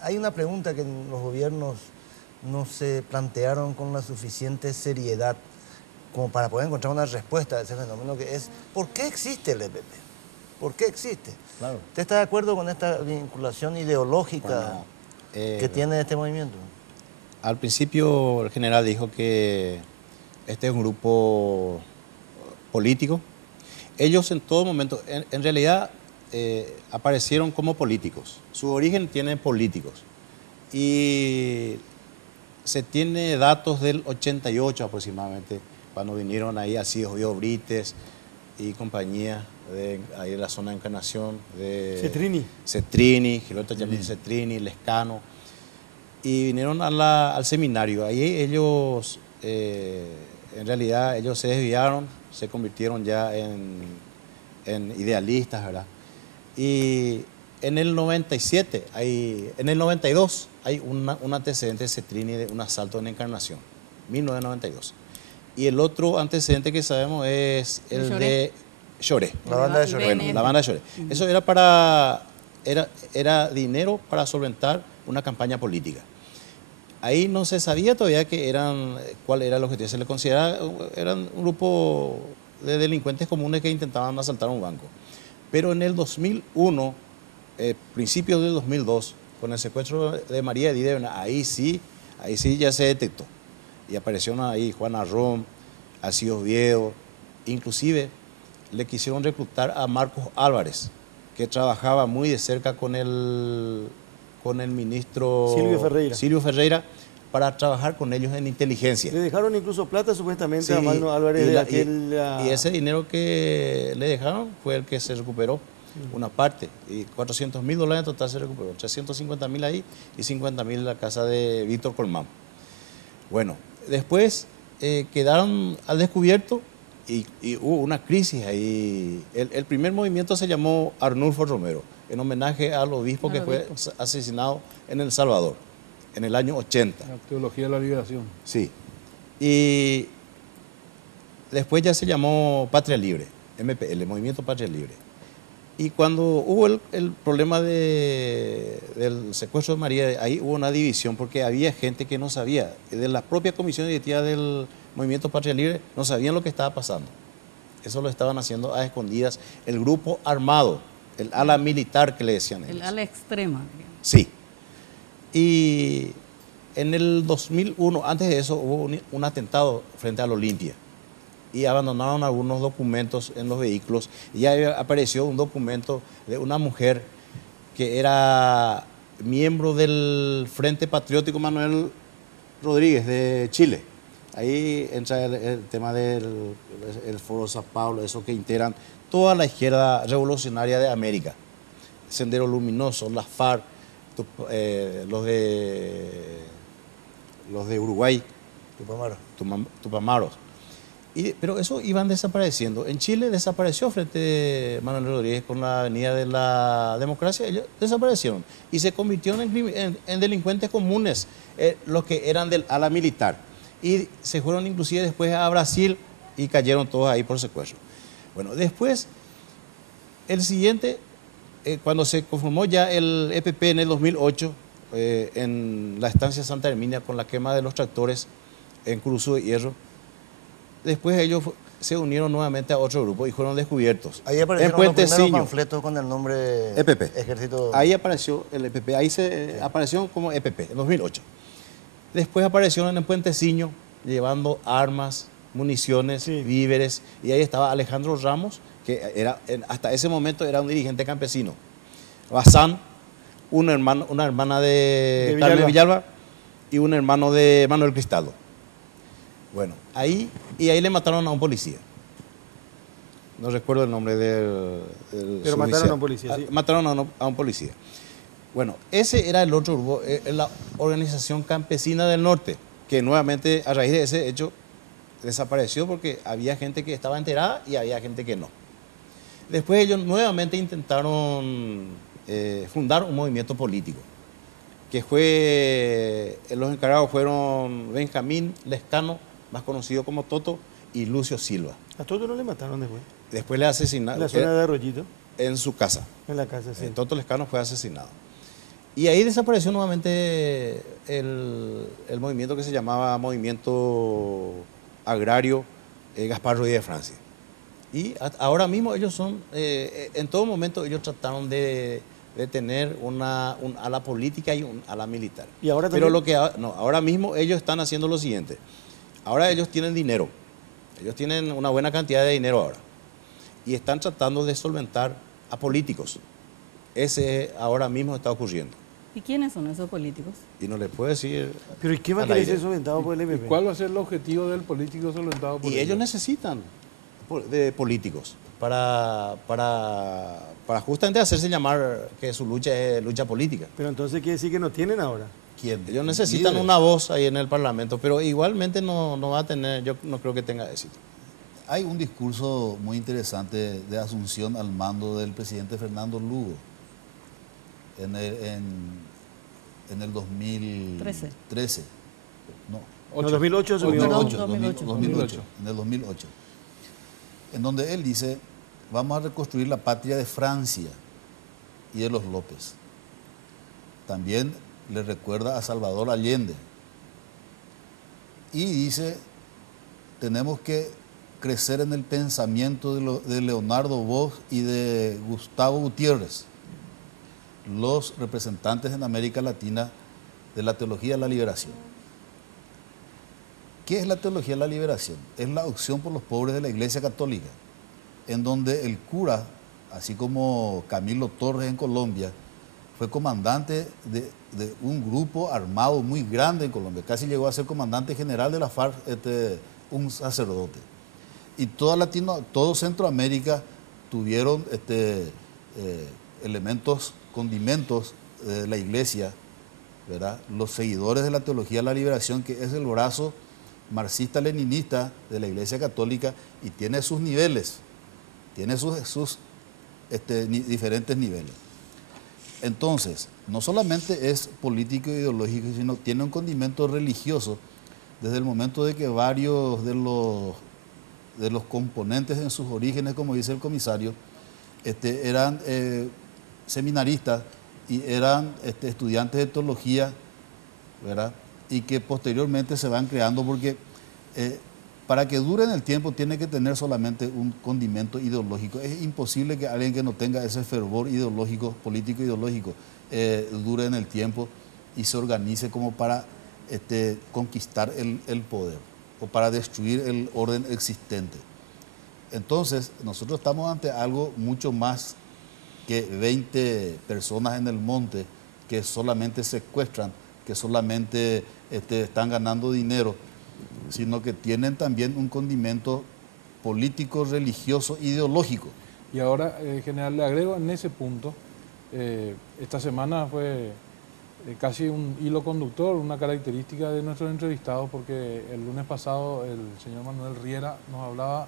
hay una pregunta que los gobiernos no se plantearon con la suficiente seriedad como para poder encontrar una respuesta a ese fenómeno, que es ¿por qué existe el EPP? ¿Por qué existe? Claro. ¿Usted está de acuerdo con esta vinculación ideológica que tiene este movimiento? Al principio el general dijo que este es un grupo político. Ellos en todo momento, en realidad, aparecieron como políticos. Su origen tiene políticos. Y se tiene datos del 88 aproximadamente, cuando vinieron ahí así Jodido Brites y compañía ahí de la zona de Encarnación, de Cetrini, Gilberto Yamil Cetrini, Lescano, y vinieron al seminario. Ahí ellos, en realidad, ellos se desviaron, se convirtieron ya en idealistas, ¿verdad? Y en el 97, en el 92, hay un antecedente de Cetrini de un asalto en Encarnación, 1992. Y el otro antecedente que sabemos es el de Lloré. La banda de Lloré. Bueno, la banda de Lloré. Eso era dinero para solventar una campaña política. Ahí no se sabía todavía cuál era el objetivo. Se le consideraba, eran un grupo de delincuentes comunes que intentaban asaltar un banco. Pero en el 2001, principios del 2002, con el secuestro de María Edith, ahí sí ya se detectó. Y aparecieron ahí Juana Rom, Alcides Oviedo, inclusive le quisieron reclutar a Marcos Álvarez, que trabajaba muy de cerca con el ministro Silvio Ferreira para trabajar con ellos en inteligencia. Le dejaron incluso plata supuestamente Sí, a Magno Álvarez y ese dinero que le dejaron fue el que se recuperó, una parte, y $400.000 en total se recuperó, 350.000 ahí y 50.000 en la casa de Víctor Colmán. Bueno, después quedaron al descubierto y hubo una crisis ahí. El primer movimiento se llamó Arnulfo Romero, en homenaje al obispo que fue asesinado en El Salvador, en el año 80. La teología de la liberación. Sí. Y después ya se llamó Patria Libre, MPL, Movimiento Patria Libre. Y cuando hubo el problema del secuestro de María, ahí hubo una división porque había gente que no sabía, de la propia comisión directiva del Movimiento Patria Libre, no sabían lo que estaba pasando. Eso lo estaban haciendo a escondidas. El grupo armado, el ala militar que le decían ellos. El ala extrema. Digamos. Sí. Y en el 2001, antes de eso, hubo un atentado frente al Olimpia. Y abandonaron algunos documentos en los vehículos. Y ahí apareció un documento de una mujer que era miembro del Frente Patriótico Manuel Rodríguez de Chile. Ahí entra el tema del Foro Sao Paulo, eso que integran toda la izquierda revolucionaria de América. Sendero Luminoso, las FARC, los de Uruguay, Tupamaros. Pero eso iban desapareciendo. En Chile desapareció frente a Manuel Rodríguez con la Avenida de la Democracia. Ellos desaparecieron y se convirtieron en delincuentes comunes, los que eran del ala militar. Y se fueron inclusive después a Brasil y cayeron todos ahí por secuestro. Bueno, después, el siguiente, cuando se conformó ya el EPP en el 2008, en la estancia Santa Herminia con la quema de los tractores en Cruzú de Hierro, después ellos se unieron nuevamente a otro grupo y fueron descubiertos. Ahí aparecieron los primeros panfletos con el nombre EPP. Ejército. Ahí apareció el EPP, ahí apareció como EPP en 2008. Después aparecieron en Puenteciño llevando armas, municiones, víveres, y ahí estaba Alejandro Ramos, que hasta ese momento era un dirigente campesino. Bazán, una hermana de Carmen Villalba y un hermano de Manuel Cristaldo. Bueno, ahí le mataron a un policía. No recuerdo el nombre del pero mataron a un policía, sí. Mataron a un policía. Bueno, ese era el otro grupo, la Organización Campesina del Norte, que nuevamente a raíz de ese hecho desapareció porque había gente que estaba enterada y había gente que no. Después ellos nuevamente intentaron fundar un movimiento político, que los encargados fueron Benjamín Lescano, más conocido como Toto, y Lucio Silva. ¿A Toto no le mataron después? Después le asesinaron. ¿En la zona de Arroyito? En su casa. En la casa, sí. Toto Lescano fue asesinado. Y ahí desapareció nuevamente el movimiento que se llamaba Movimiento Agrario Gaspar Ruiz de Francia. Y ahora mismo ellos son, en todo momento ellos trataron de tener un ala política y un ala militar. ¿Y ahora también? Pero ahora mismo ellos están haciendo lo siguiente. Ahora ellos tienen dinero. Ellos tienen una buena cantidad de dinero ahora. Y están tratando de solventar a políticos. Ese ahora mismo está ocurriendo. ¿Y quiénes son esos políticos? Y no les puedo decir. ¿Pero y qué va a querer ser solventado por el EPP? ¿Cuál va a ser el objetivo del político solventado por Y ellos necesitan de políticos para justamente hacerse llamar que su lucha es lucha política. Pero entonces quiere decir que no tienen ahora. ¿Quién? Ellos necesitan una voz ahí en el Parlamento, pero igualmente no va a tener, yo no creo que tenga éxito. Hay un discurso muy interesante de asunción al mando del presidente Fernando Lugo en el 2013. No, En el 2008 asumió. 2008, en el 2008. En donde él dice vamos a reconstruir la patria de Francia y de los López. También le recuerda a Salvador Allende. Y dice, tenemos que crecer en el pensamiento de Leonardo Bosch y de Gustavo Gutiérrez, los representantes en América Latina de la teología de la liberación. ¿Qué es la teología de la liberación? Es la opción por los pobres de la Iglesia Católica, en donde el cura, así como Camilo Torres en Colombia, fue comandante de un grupo armado muy grande en Colombia, casi llegó a ser comandante general de la FARC, un sacerdote. Y todo Centroamérica tuvieron elementos, condimentos de la Iglesia, ¿verdad? Los seguidores de la teología de la liberación, que es el brazo marxista-leninista de la Iglesia Católica, y tiene sus niveles, tiene sus diferentes niveles. Entonces, no solamente es político e ideológico, sino tiene un condimento religioso, desde el momento de que varios de los componentes en sus orígenes, como dice el comisario, eran seminaristas y eran estudiantes de teología, ¿verdad? Y que posteriormente se van creando, porque para que dure en el tiempo tiene que tener solamente un condimento ideológico. Es imposible que alguien que no tenga ese fervor ideológico, político ideológico, dure en el tiempo y se organice como para conquistar el poder o para destruir el orden existente. Entonces, nosotros estamos ante algo mucho más que 20 personas en el monte que solamente secuestran, que solamente están ganando dinero, sino que tienen también un condimento político, religioso, ideológico. Y ahora, general, le agrego en ese punto, esta semana fue casi un hilo conductor, una característica de nuestros entrevistados, porque el lunes pasado el señor Manuel Riera nos hablaba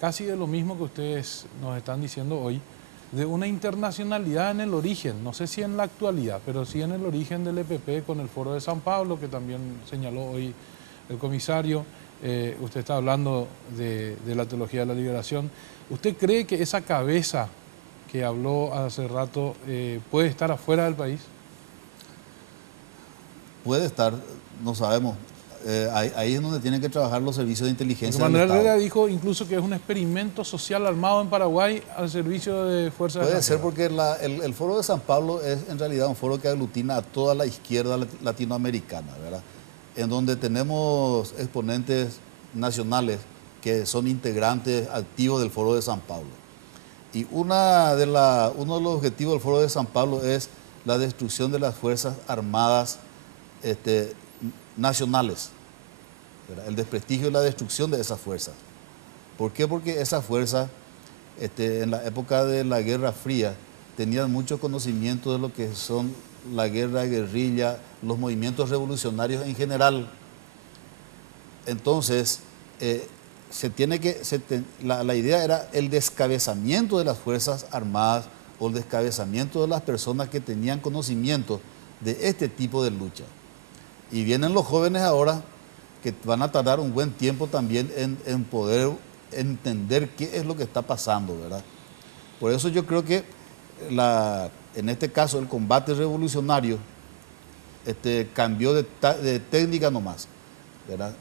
casi de lo mismo que ustedes nos están diciendo hoy, de una internacionalidad en el origen, no sé si en la actualidad, pero sí en el origen del EPP con el Foro de San Pablo, que también señaló hoy el comisario. Usted está hablando de la teología de la liberación. ¿Usted cree que esa cabeza que habló hace rato puede estar afuera del país? Puede estar, no sabemos. Ahí es donde tienen que trabajar los servicios de inteligencia. Manuel Herrera dijo incluso que es un experimento social armado en Paraguay al servicio de fuerzas. Puede ser porque el Foro de San Pablo es en realidad un foro que aglutina a toda la izquierda latinoamericana, ¿verdad? En donde tenemos exponentes nacionales que son integrantes activos del Foro de San Pablo. Y uno de los objetivos del Foro de San Pablo es la destrucción de las Fuerzas Armadas nacionales, ¿verdad? El desprestigio y la destrucción de esas fuerzas. ¿Por qué? Porque esas fuerzas en la época de la Guerra Fría tenían mucho conocimiento de lo que son la guerra, guerrilla, los movimientos revolucionarios en general. Entonces, la idea era el descabezamiento de las Fuerzas Armadas o el descabezamiento de las personas que tenían conocimiento de este tipo de lucha. Y vienen los jóvenes ahora que van a tardar un buen tiempo también en poder entender qué es lo que está pasando, ¿verdad? Por eso yo creo que en este caso el combate revolucionario cambió de técnica nomás, ¿verdad?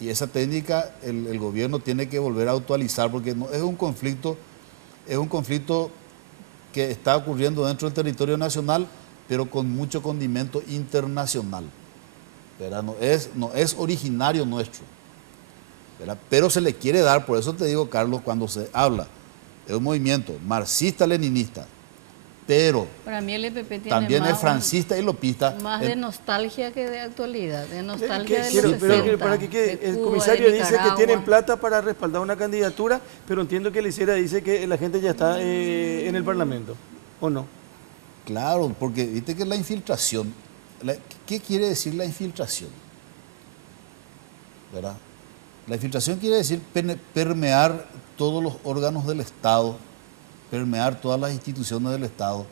Y esa técnica el gobierno tiene que volver a actualizar, porque no es un conflicto que está ocurriendo dentro del territorio nacional, pero con mucho condimento internacional, ¿verdad? No es originario nuestro, ¿verdad? Pero se le quiere dar. Por eso te digo, Carlos, cuando se habla de un movimiento marxista-leninista, pero para mí el EPP tiene también más es francista y lopista. Más de nostalgia que de actualidad, de nostalgia de Quiero, los pero 60, para que quede, de el Cuba, comisario de dice que Nicaragua. tienen plata para respaldar una candidatura, pero entiendo que Licera dice que la gente ya está en el Parlamento, ¿o no? Claro, porque viste que la infiltración, ¿qué quiere decir la infiltración? ¿Verdad? La infiltración quiere decir permear todos los órganos del Estado, permear todas las instituciones del Estado.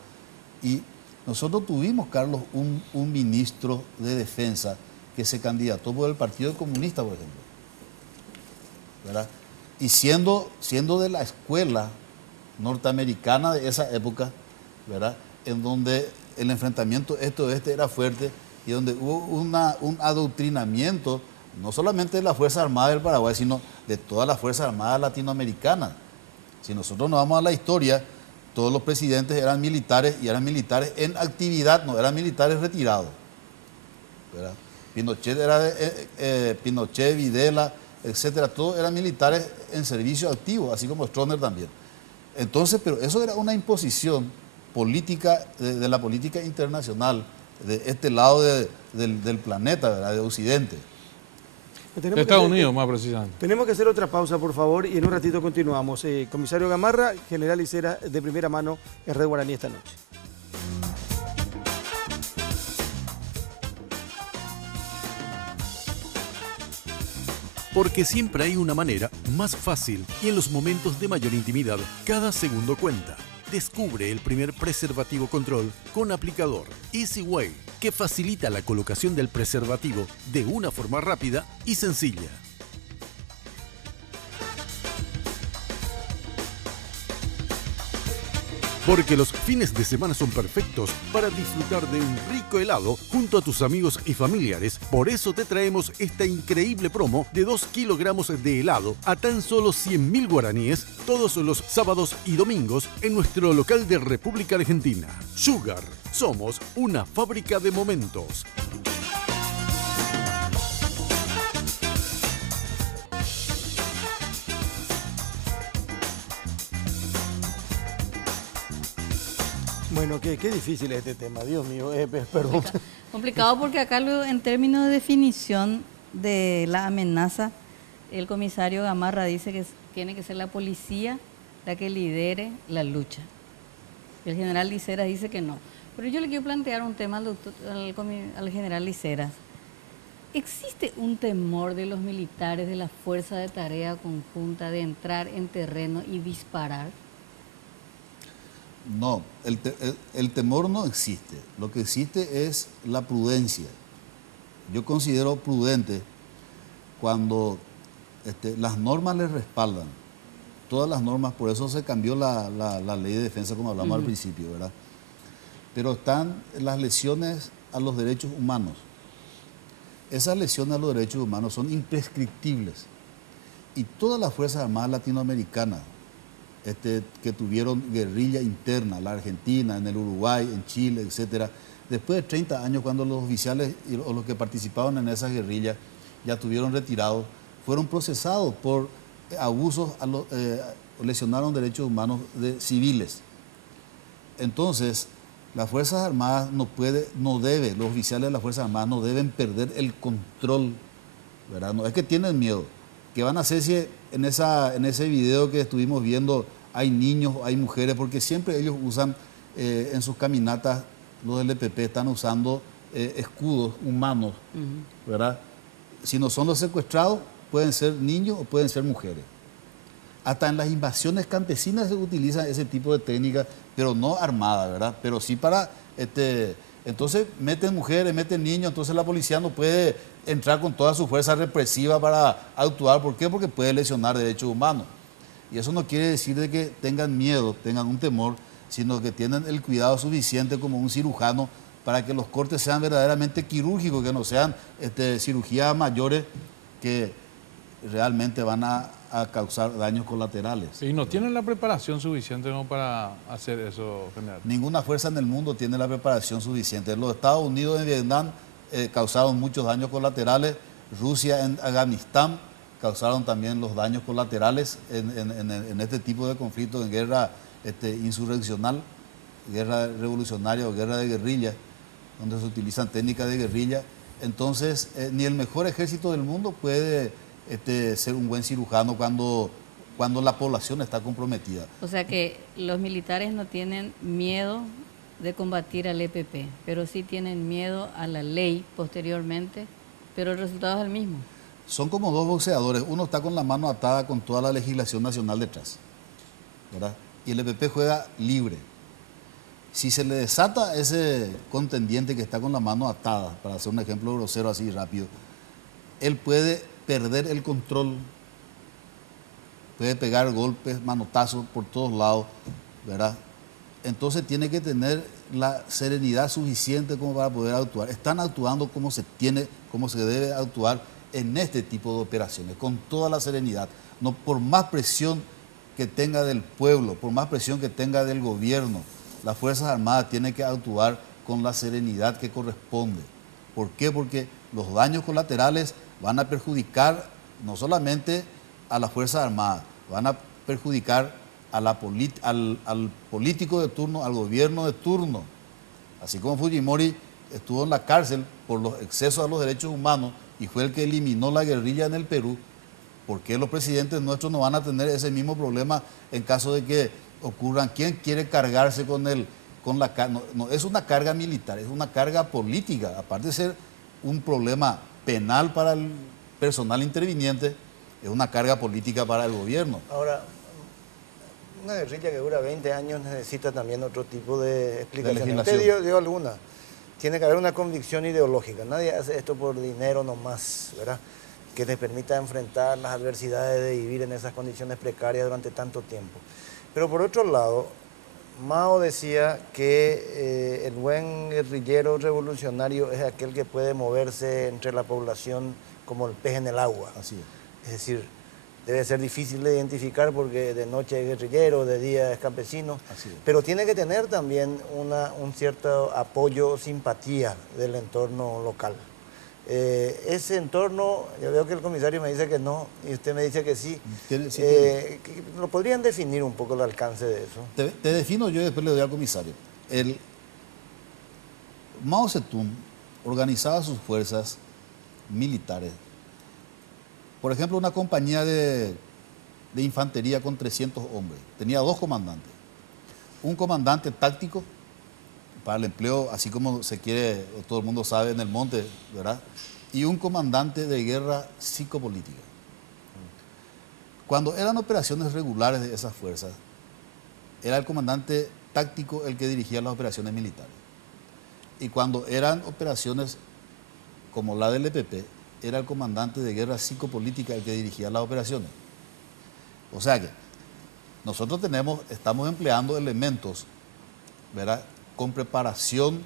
Y nosotros tuvimos, Carlos, un ministro de Defensa que se candidató por el Partido Comunista, por ejemplo, ¿verdad? Y siendo de la escuela norteamericana de esa época, ¿verdad? En donde el enfrentamiento este-oeste era fuerte y donde hubo un adoctrinamiento, no solamente de la Fuerza Armada del Paraguay, sino de todas las Fuerzas Armadas latinoamericanas. Si nosotros nos vamos a la historia, todos los presidentes eran militares y eran militares en actividad, no eran militares retirados, ¿verdad? Pinochet, Videla, etcétera, todos eran militares en servicio activo, así como Stroessner también. Entonces, pero eso era una imposición política de la política internacional de este lado del planeta, ¿verdad? De Occidente. De Estados Unidos, más precisamente. Tenemos que hacer otra pausa, por favor, y en un ratito continuamos. Comisario Gamarra, General Isera, de primera mano en Red Guaraní esta noche. Porque siempre hay una manera más fácil y en los momentos de mayor intimidad, cada segundo cuenta. Descubre el primer preservativo control con aplicador Easy Way, que facilita la colocación del preservativo de una forma rápida y sencilla. Porque los fines de semana son perfectos para disfrutar de un rico helado junto a tus amigos y familiares. Por eso te traemos esta increíble promo de 2 kilogramos de helado a tan solo 100.000 guaraníes todos los sábados y domingos en nuestro local de República Argentina. Sugar, somos una fábrica de momentos. Bueno, qué difícil es este tema, Dios mío, perdón. Complicado porque acá en términos de definición de la amenaza, el comisario Gamarra dice que tiene que ser la policía la que lidere la lucha. El general Liceras dice que no. Pero yo le quiero plantear un tema al general Liceras. ¿Existe un temor de los militares de la Fuerza de Tarea Conjunta de entrar en terreno y disparar? No, el temor no existe. Lo que existe es la prudencia. Yo considero prudente cuando las normas les respaldan. Todas las normas, por eso se cambió la ley de defensa como hablamos al principio, ¿verdad? Pero están las lesiones a los derechos humanos. Esas lesiones a los derechos humanos son imprescriptibles. Y todas las Fuerzas Armadas latinoamericanas que tuvieron guerrilla interna, la Argentina, en el Uruguay, en Chile, etcétera, después de 30 años, cuando los oficiales o los que participaban en esas guerrillas ya estuvieron retirados, fueron procesados por abusos, lesionaron derechos humanos de civiles. Entonces, las Fuerzas Armadas los oficiales de las Fuerzas Armadas no deben perder el control, ¿verdad? No es que tienen miedo. ¿Qué van a hacer si en ese video que estuvimos viendo hay niños, hay mujeres? Porque siempre ellos usan en sus caminatas, los del EPP están usando escudos humanos, ¿verdad? Si no son los secuestrados, pueden ser niños o pueden ser mujeres. Hasta en las invasiones campesinas se utiliza ese tipo de técnicas, pero no armada, ¿verdad? Pero sí para... entonces meten mujeres, meten niños, entonces la policía no puede entrar con toda su fuerza represiva para actuar. ¿Por qué? Porque puede lesionar derechos humanos. Y eso no quiere decir de que tengan miedo, tengan un temor, sino que tienen el cuidado suficiente como un cirujano para que los cortes sean verdaderamente quirúrgicos, que no sean cirugías mayores que realmente van a causar daños colaterales. ¿Y no tienen la preparación suficiente como para hacer eso, general? Ninguna fuerza en el mundo tiene la preparación suficiente. Los Estados Unidos en Vietnam causaron muchos daños colaterales. Rusia en Afganistán causaron también los daños colaterales en este tipo de conflictos, en guerra insurreccional, guerra revolucionaria o guerra de guerrilla, donde se utilizan técnicas de guerrilla. Entonces, ni el mejor ejército del mundo puede ser un buen cirujano cuando la población está comprometida. O sea que los militares no tienen miedo de combatir al EPP, pero sí tienen miedo a la ley posteriormente, pero el resultado es el mismo. Son como dos boxeadores, uno está con la mano atada con toda la legislación nacional detrás, ¿verdad? Y el EPP juega libre. Si se le desata ese contendiente que está con la mano atada, para hacer un ejemplo grosero así rápido, él puede perder el control puede pegar golpes, manotazos por todos lados, ¿verdad? Entonces tiene que tener la serenidad suficiente como para poder actuar. Están actuando como se debe actuar en este tipo de operaciones, con toda la serenidad. No, por más presión que tenga del pueblo, por más presión que tenga del gobierno, las Fuerzas Armadas tienen que actuar con la serenidad que corresponde. ¿Por qué? Porque los daños colaterales van a perjudicar no solamente a las Fuerzas Armadas, van a perjudicar a al político de turno, al gobierno de turno. Así como Fujimori estuvo en la cárcel por los excesos a los derechos humanos y fue el que eliminó la guerrilla en el Perú, ¿por qué los presidentes nuestros no van a tener ese mismo problema en caso de que ocurran? ¿Quién quiere cargarse con él? No es una carga militar, es una carga política. Aparte de ser un problema penal para el personal interviniente, es una carga política para el gobierno. Ahora, una guerrilla que dura 20 años necesita también otro tipo de explicación. Usted dio alguna. Tiene que haber una convicción ideológica. Nadie hace esto por dinero nomás, ¿verdad? Que les permita enfrentar las adversidades de vivir en esas condiciones precarias durante tanto tiempo. Pero por otro lado, Mao decía que el buen guerrillero revolucionario es aquel que puede moverse entre la población como el pez en el agua. Así es. Es decir, debe ser difícil de identificar porque de noche es guerrillero, de día es campesino, pero tiene que tener también un cierto apoyo, simpatía del entorno local. Ese entorno, yo veo que el comisario me dice que no y usted me dice que sí. ¿Lo podrían definir un poco el alcance de eso? Te defino yo y después le doy al comisario. Mao Zedong organizaba sus fuerzas militares. Por ejemplo, una compañía de infantería con 300 hombres. Tenía 2 comandantes. Un comandante táctico para el empleo, así como se quiere, todo el mundo sabe, en el monte, ¿verdad? Y un comandante de guerra psicopolítica. Cuando eran operaciones regulares de esas fuerzas, era el comandante táctico el que dirigía las operaciones militares. Y cuando eran operaciones como la del EPP, era el comandante de guerra psicopolítica el que dirigía las operaciones. O sea que nosotros estamos empleando elementos, ¿verdad?, con preparación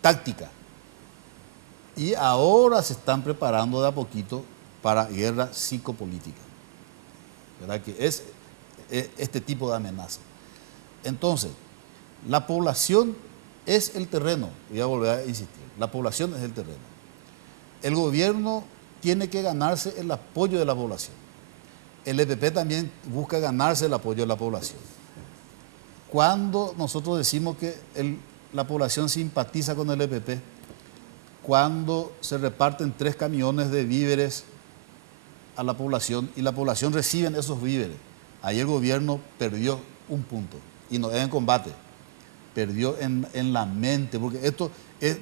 táctica. Y ahora se están preparando de a poquito para guerra psicopolítica, ¿verdad?, que es este tipo de amenaza. Entonces, la población es el terreno, voy a volver a insistir, la población es el terreno. El gobierno tiene que ganarse el apoyo de la población. El EPP también busca ganarse el apoyo de la población. Cuando nosotros decimos que la población simpatiza con el EPP, cuando se reparten 3 camiones de víveres a la población y la población recibe esos víveres, ahí el gobierno perdió un punto y no es en combate, perdió en la mente, porque esto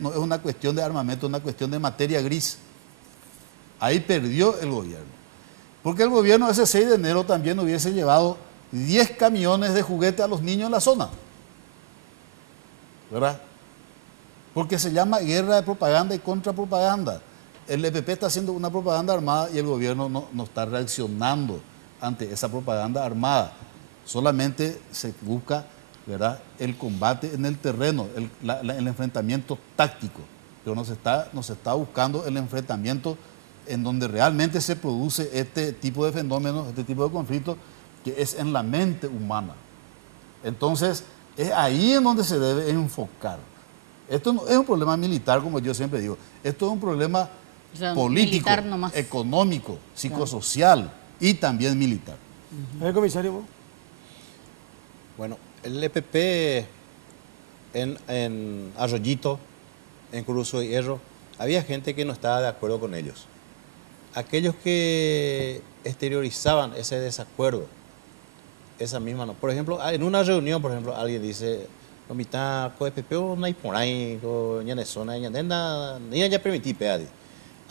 no es una cuestión de armamento, es una cuestión de materia gris. Ahí perdió el gobierno. Porque el gobierno ese 6 de enero también hubiese llevado 10 camiones de juguete a los niños en la zona, ¿verdad? Porque se llama guerra de propaganda y contrapropaganda. El EPP está haciendo una propaganda armada y el gobierno no está reaccionando ante esa propaganda armada. Solamente se busca, ¿verdad?, el combate en el terreno, el enfrentamiento táctico, pero no se está buscando el enfrentamiento en donde realmente se produce este tipo de fenómenos, este tipo de conflictos, que es en la mente humana. Entonces, es ahí en donde se debe enfocar. Esto no es un problema militar, como yo siempre digo, esto es un problema político, económico, psicosocial y también militar. ¿El comisario? Bueno, el EPP en Arroyito, en Cruzo de Hierro, había gente que no estaba de acuerdo con ellos. Aquellos que exteriorizaban ese desacuerdo, esa misma no. Por ejemplo, en una reunión, por ejemplo, alguien dice, no mitad, con EPP no hay por ahí, con ya zona, ya permití peadi.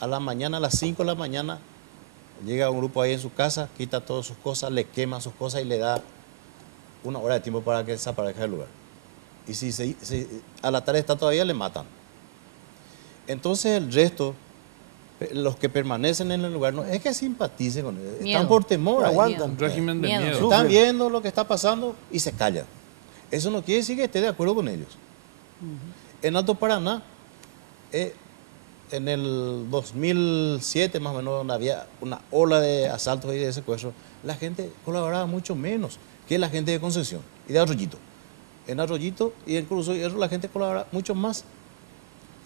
A la mañana, a las 5 de la mañana, llega un grupo ahí en su casa, quita todas sus cosas, le quema sus cosas y le da 1 hora de tiempo para que desaparezca del lugar. Y si a la tarde está todavía, le matan. Entonces el resto los que permanecen en el lugar no es que simpaticen con ellos, Miedo. están por temor, aguantan. Un régimen de Miedo. miedo. Están viendo lo que está pasando y se callan. Eso no quiere decir que esté de acuerdo con ellos. En Alto Paraná, en el 2007 más o menos, donde había una ola de asaltos y de secuestros, la gente colaboraba mucho menos que la gente de Concepción y de Arroyito. En Arroyito y en Cruz Hierro la gente colabora mucho más.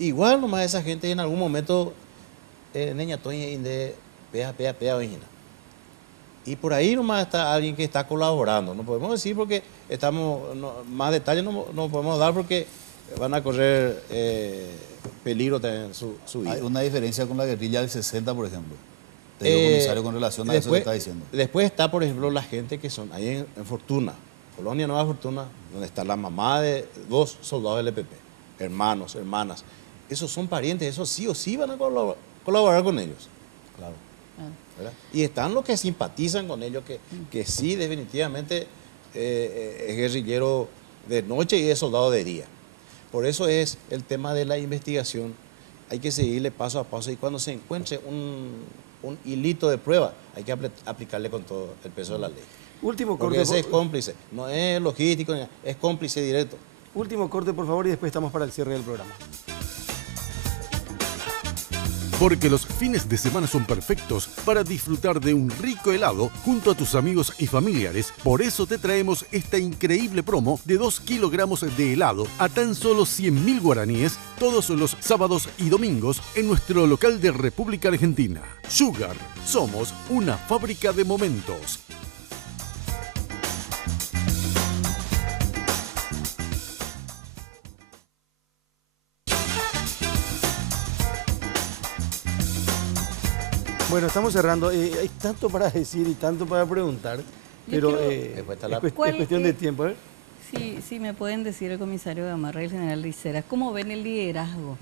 Igual nomás esa gente en algún momento, Neña Toña de pea, oína. Y por ahí nomás está alguien que está colaborando. No podemos decir porque más detalles no podemos dar porque van a correr peligro también su vida. Hay una diferencia con la guerrilla del 60, por ejemplo. Te digo, comisario, con relación a eso que está diciendo. Después está, por ejemplo, la gente que son ahí en Fortuna, Colonia Nueva Fortuna, donde está la mamá de 2 soldados del EPP, hermanos, hermanas. Esos son parientes, esos sí o sí van a colaborar con ellos. Claro. ¿Verdad? Y están los que simpatizan con ellos, que sí, definitivamente es guerrillero de noche y es soldado de día. Por eso es el tema de la investigación. Hay que seguirle paso a paso y cuando se encuentre un hilito de prueba, hay que aplicarle con todo el peso de la ley. Último Porque corte. ese es cómplice, no es logístico, es cómplice directo. Último corte, por favor, y después estamos para el cierre del programa. Porque los fines de semana son perfectos para disfrutar de un rico helado junto a tus amigos y familiares. Por eso te traemos esta increíble promo de 2 kilogramos de helado a tan solo 100.000 guaraníes todos los sábados y domingos en nuestro local de República Argentina. Sugar, somos una fábrica de momentos. Bueno, estamos cerrando. Hay tanto para decir y tanto para preguntar, pero Después está es cuestión de tiempo. ¿Eh? Sí, me pueden decir el comisario Gamarra y el general Ricera, ¿cómo ven el liderazgo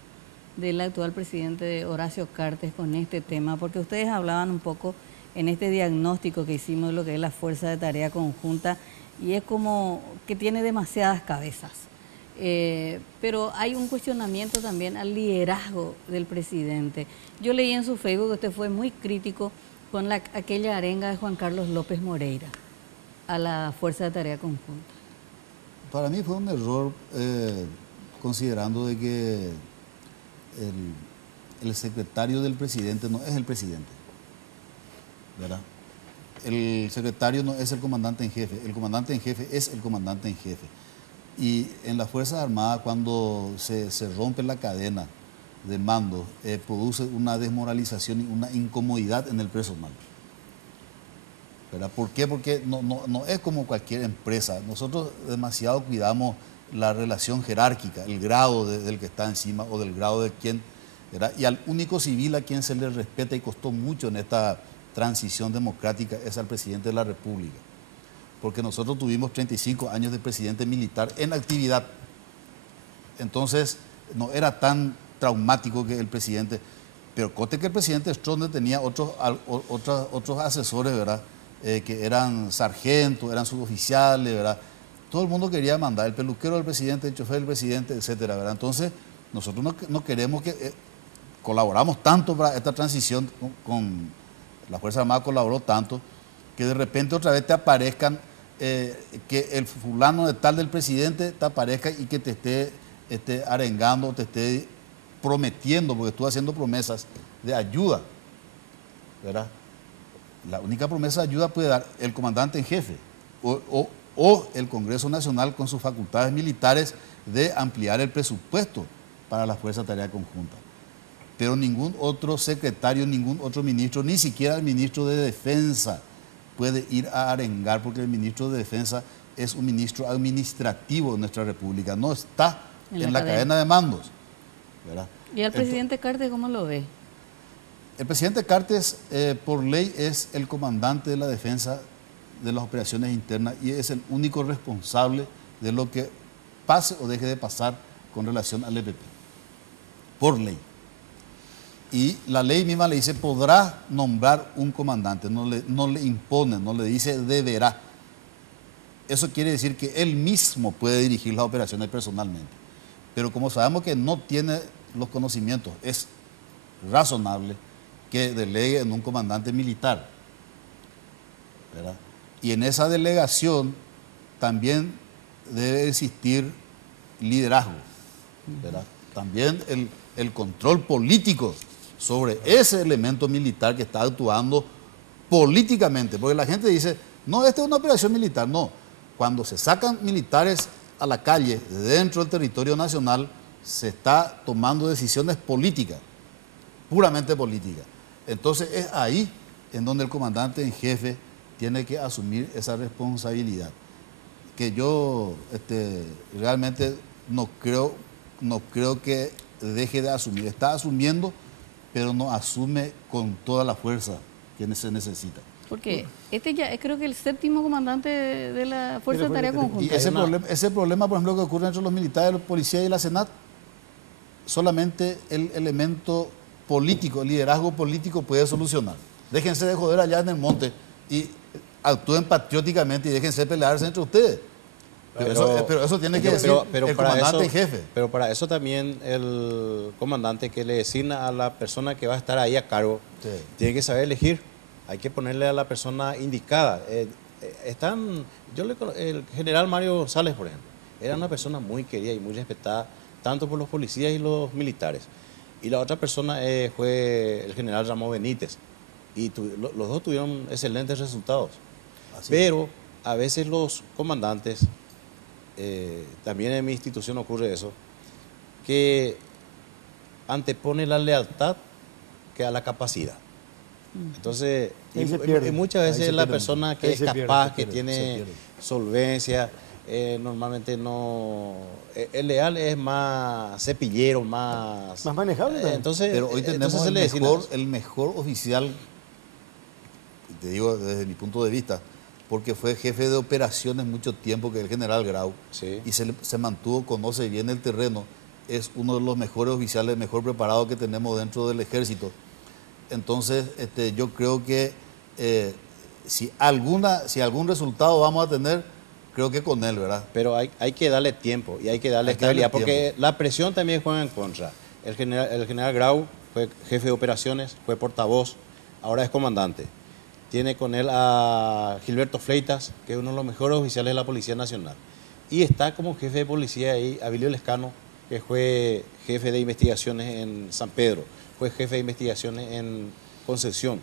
del actual presidente Horacio Cartes con este tema? Porque ustedes hablaban un poco en este diagnóstico que hicimos de lo que es la Fuerza de Tarea Conjunta y es como que tiene demasiadas cabezas. Pero hay un cuestionamiento también al liderazgo del presidente. Yo leí en su Facebook que usted fue muy crítico con aquella arenga de Juan Carlos López Moreira a la Fuerza de Tarea Conjunta. Para mí fue un error, considerando de que el secretario del presidente no es el presidente, ¿verdad? El secretario no es el comandante en jefe, el comandante en jefe es el comandante en jefe. Y en las Fuerzas Armadas, cuando se rompe la cadena de mando, produce una desmoralización y una incomodidad en el personal. ¿Verdad? ¿Por qué? Porque no es como cualquier empresa. Nosotros demasiado cuidamos la relación jerárquica, el grado del que está encima o del grado de quien, ¿verdad? Y al único civil a quien se le respeta y costó mucho en esta transición democrática es al presidente de la República. Porque nosotros tuvimos 35 años de presidente militar en actividad. Entonces, no era tan traumático que el presidente, pero cote que el presidente Stroessner tenía otros asesores, ¿verdad? Que eran sargentos, eran suboficiales, ¿verdad? Todo el mundo quería mandar, el peluquero del presidente, el chofer del presidente, etcétera, ¿verdad? Entonces, nosotros no queremos que colaboramos tanto para esta transición con la Fuerza Armada, colaboró tanto que de repente otra vez te aparezcan, que el fulano de tal del presidente te aparezca y que te esté arengando, te esté prometiendo, porque estuvo haciendo promesas de ayuda, ¿verdad? La única promesa de ayuda puede dar el comandante en jefe o el Congreso Nacional con sus facultades militares de ampliar el presupuesto para la Fuerza de Tarea Conjunta. Pero ningún otro secretario, ningún otro ministro, ni siquiera el ministro de Defensa puede ir a arengar, porque el ministro de Defensa es un ministro administrativo de nuestra República, no está en la cadena de mandos, ¿verdad? ¿Y al presidente Cartes cómo lo ve? El presidente Cartes, por ley, es el comandante de la defensa de las operaciones internas y es el único responsable de lo que pase o deje de pasar con relación al EPP, por ley. Y la ley misma le dice, podrá nombrar un comandante, no le impone, no le dice deberá. Eso quiere decir que él mismo puede dirigir las operaciones personalmente. Pero como sabemos que no tiene los conocimientos, es razonable que delegue en un comandante militar, ¿verdad? Y en esa delegación también debe existir liderazgo, ¿verdad? También el control político sobre ese elemento militar que está actuando políticamente, porque la gente dice, no, esta es una operación militar. No, cuando se sacan militares a la calle dentro del territorio nacional, se está tomando decisiones políticas, puramente políticas. Entonces es ahí en donde el comandante en jefe tiene que asumir esa responsabilidad, que yo realmente no creo que deje de asumir. Está asumiendo, pero no asume con toda la fuerza que se necesita. Porque este ya es creo que el 7º comandante de la Fuerza de Tarea Conjunta. Y ese problema, por ejemplo, que ocurre entre los militares, los policías y la Senat, solamente el elemento político, el liderazgo político puede solucionar. Déjense de joder allá en el monte y actúen patrióticamente y déjense de pelearse entre ustedes. Pero eso tiene que decir el comandante en jefe. Pero para eso también el comandante que le designa a la persona que va a estar ahí a cargo, sí, tiene que saber elegir. Hay que ponerle a la persona indicada. El general Mario González, por ejemplo, era una persona muy querida y muy respetada, tanto por los policías y los militares. Y la otra persona fue el general Ramón Benítez. Y los dos tuvieron excelentes resultados. Así pero a veces los comandantes, también en mi institución ocurre eso, que antepone la lealtad que a la capacidad. Entonces, y muchas veces la persona que es capaz, que tiene solvencia, normalmente no... El leal es más cepillero, más manejable. Entonces, pero hoy tenemos el mejor oficial, te digo desde mi punto de vista, porque fue jefe de operaciones mucho tiempo, que es el general Grau, sí, y se mantuvo, conoce bien el terreno, es uno de los mejores oficiales, mejor preparados que tenemos dentro del ejército. Entonces, yo creo que si algún resultado vamos a tener, creo que con él, ¿verdad? Pero hay que darle tiempo y hay que darle estabilidad, porque la presión también juega en contra. El general Grau fue jefe de operaciones, fue portavoz, ahora es comandante. Tiene con él a Gilberto Fleitas, que es uno de los mejores oficiales de la Policía Nacional. Y está como jefe de policía ahí Abilio Lescano, que fue jefe de investigaciones en San Pedro, fue jefe de investigaciones en Concepción,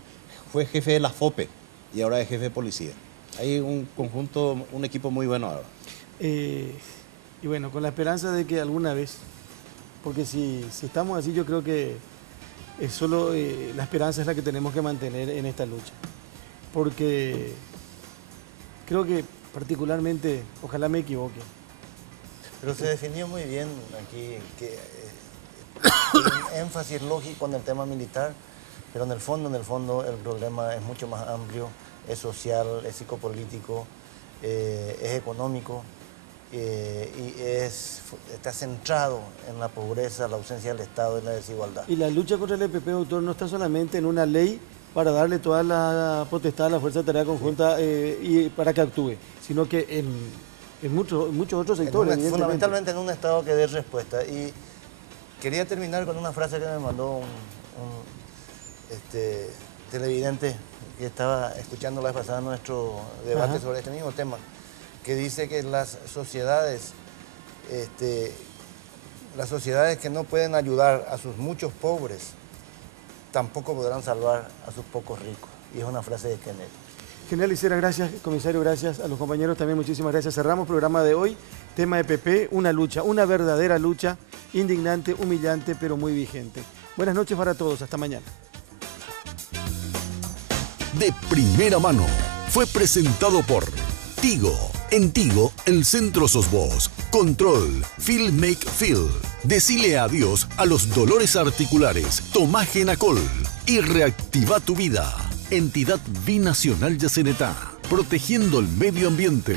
fue jefe de la FOPE y ahora es jefe de policía. Hay un conjunto, un equipo muy bueno ahora. Y bueno, con la esperanza de que alguna vez, porque si estamos así, yo creo que es solo la esperanza es la que tenemos que mantener en esta lucha. Porque creo que particularmente, ojalá me equivoque. Pero se definió muy bien aquí que un énfasis lógico en el tema militar, pero en el fondo el problema es mucho más amplio, es social, es psicopolítico, es económico y está centrado en la pobreza, la ausencia del Estado y la desigualdad. Y la lucha contra el EPP, doctor, no está solamente en una ley para darle toda la potestad a la Fuerza de Tarea Conjunta y para que actúe, sino que en muchos otros sectores. Fundamentalmente en un Estado que dé respuesta. Y quería terminar con una frase que me mandó un televidente que estaba escuchando la vez pasada nuestro debate sobre este mismo tema, que dice que las sociedades que no pueden ayudar a sus muchos pobres, tampoco podrán salvar a sus pocos ricos. Y es una frase de Kennedy. General Isera, gracias. Comisario, gracias. A los compañeros también muchísimas gracias. Cerramos el programa de hoy. Tema EPP, una lucha, una verdadera lucha, indignante, humillante, pero muy vigente. Buenas noches para todos. Hasta mañana. De primera mano fue presentado por Tigo. En Tigo, el centro sos vos. Control, Feel Make Feel. Decile adiós a los dolores articulares. Tomá Genacol y reactiva tu vida. Entidad Binacional Yacenetá, protegiendo el medio ambiente.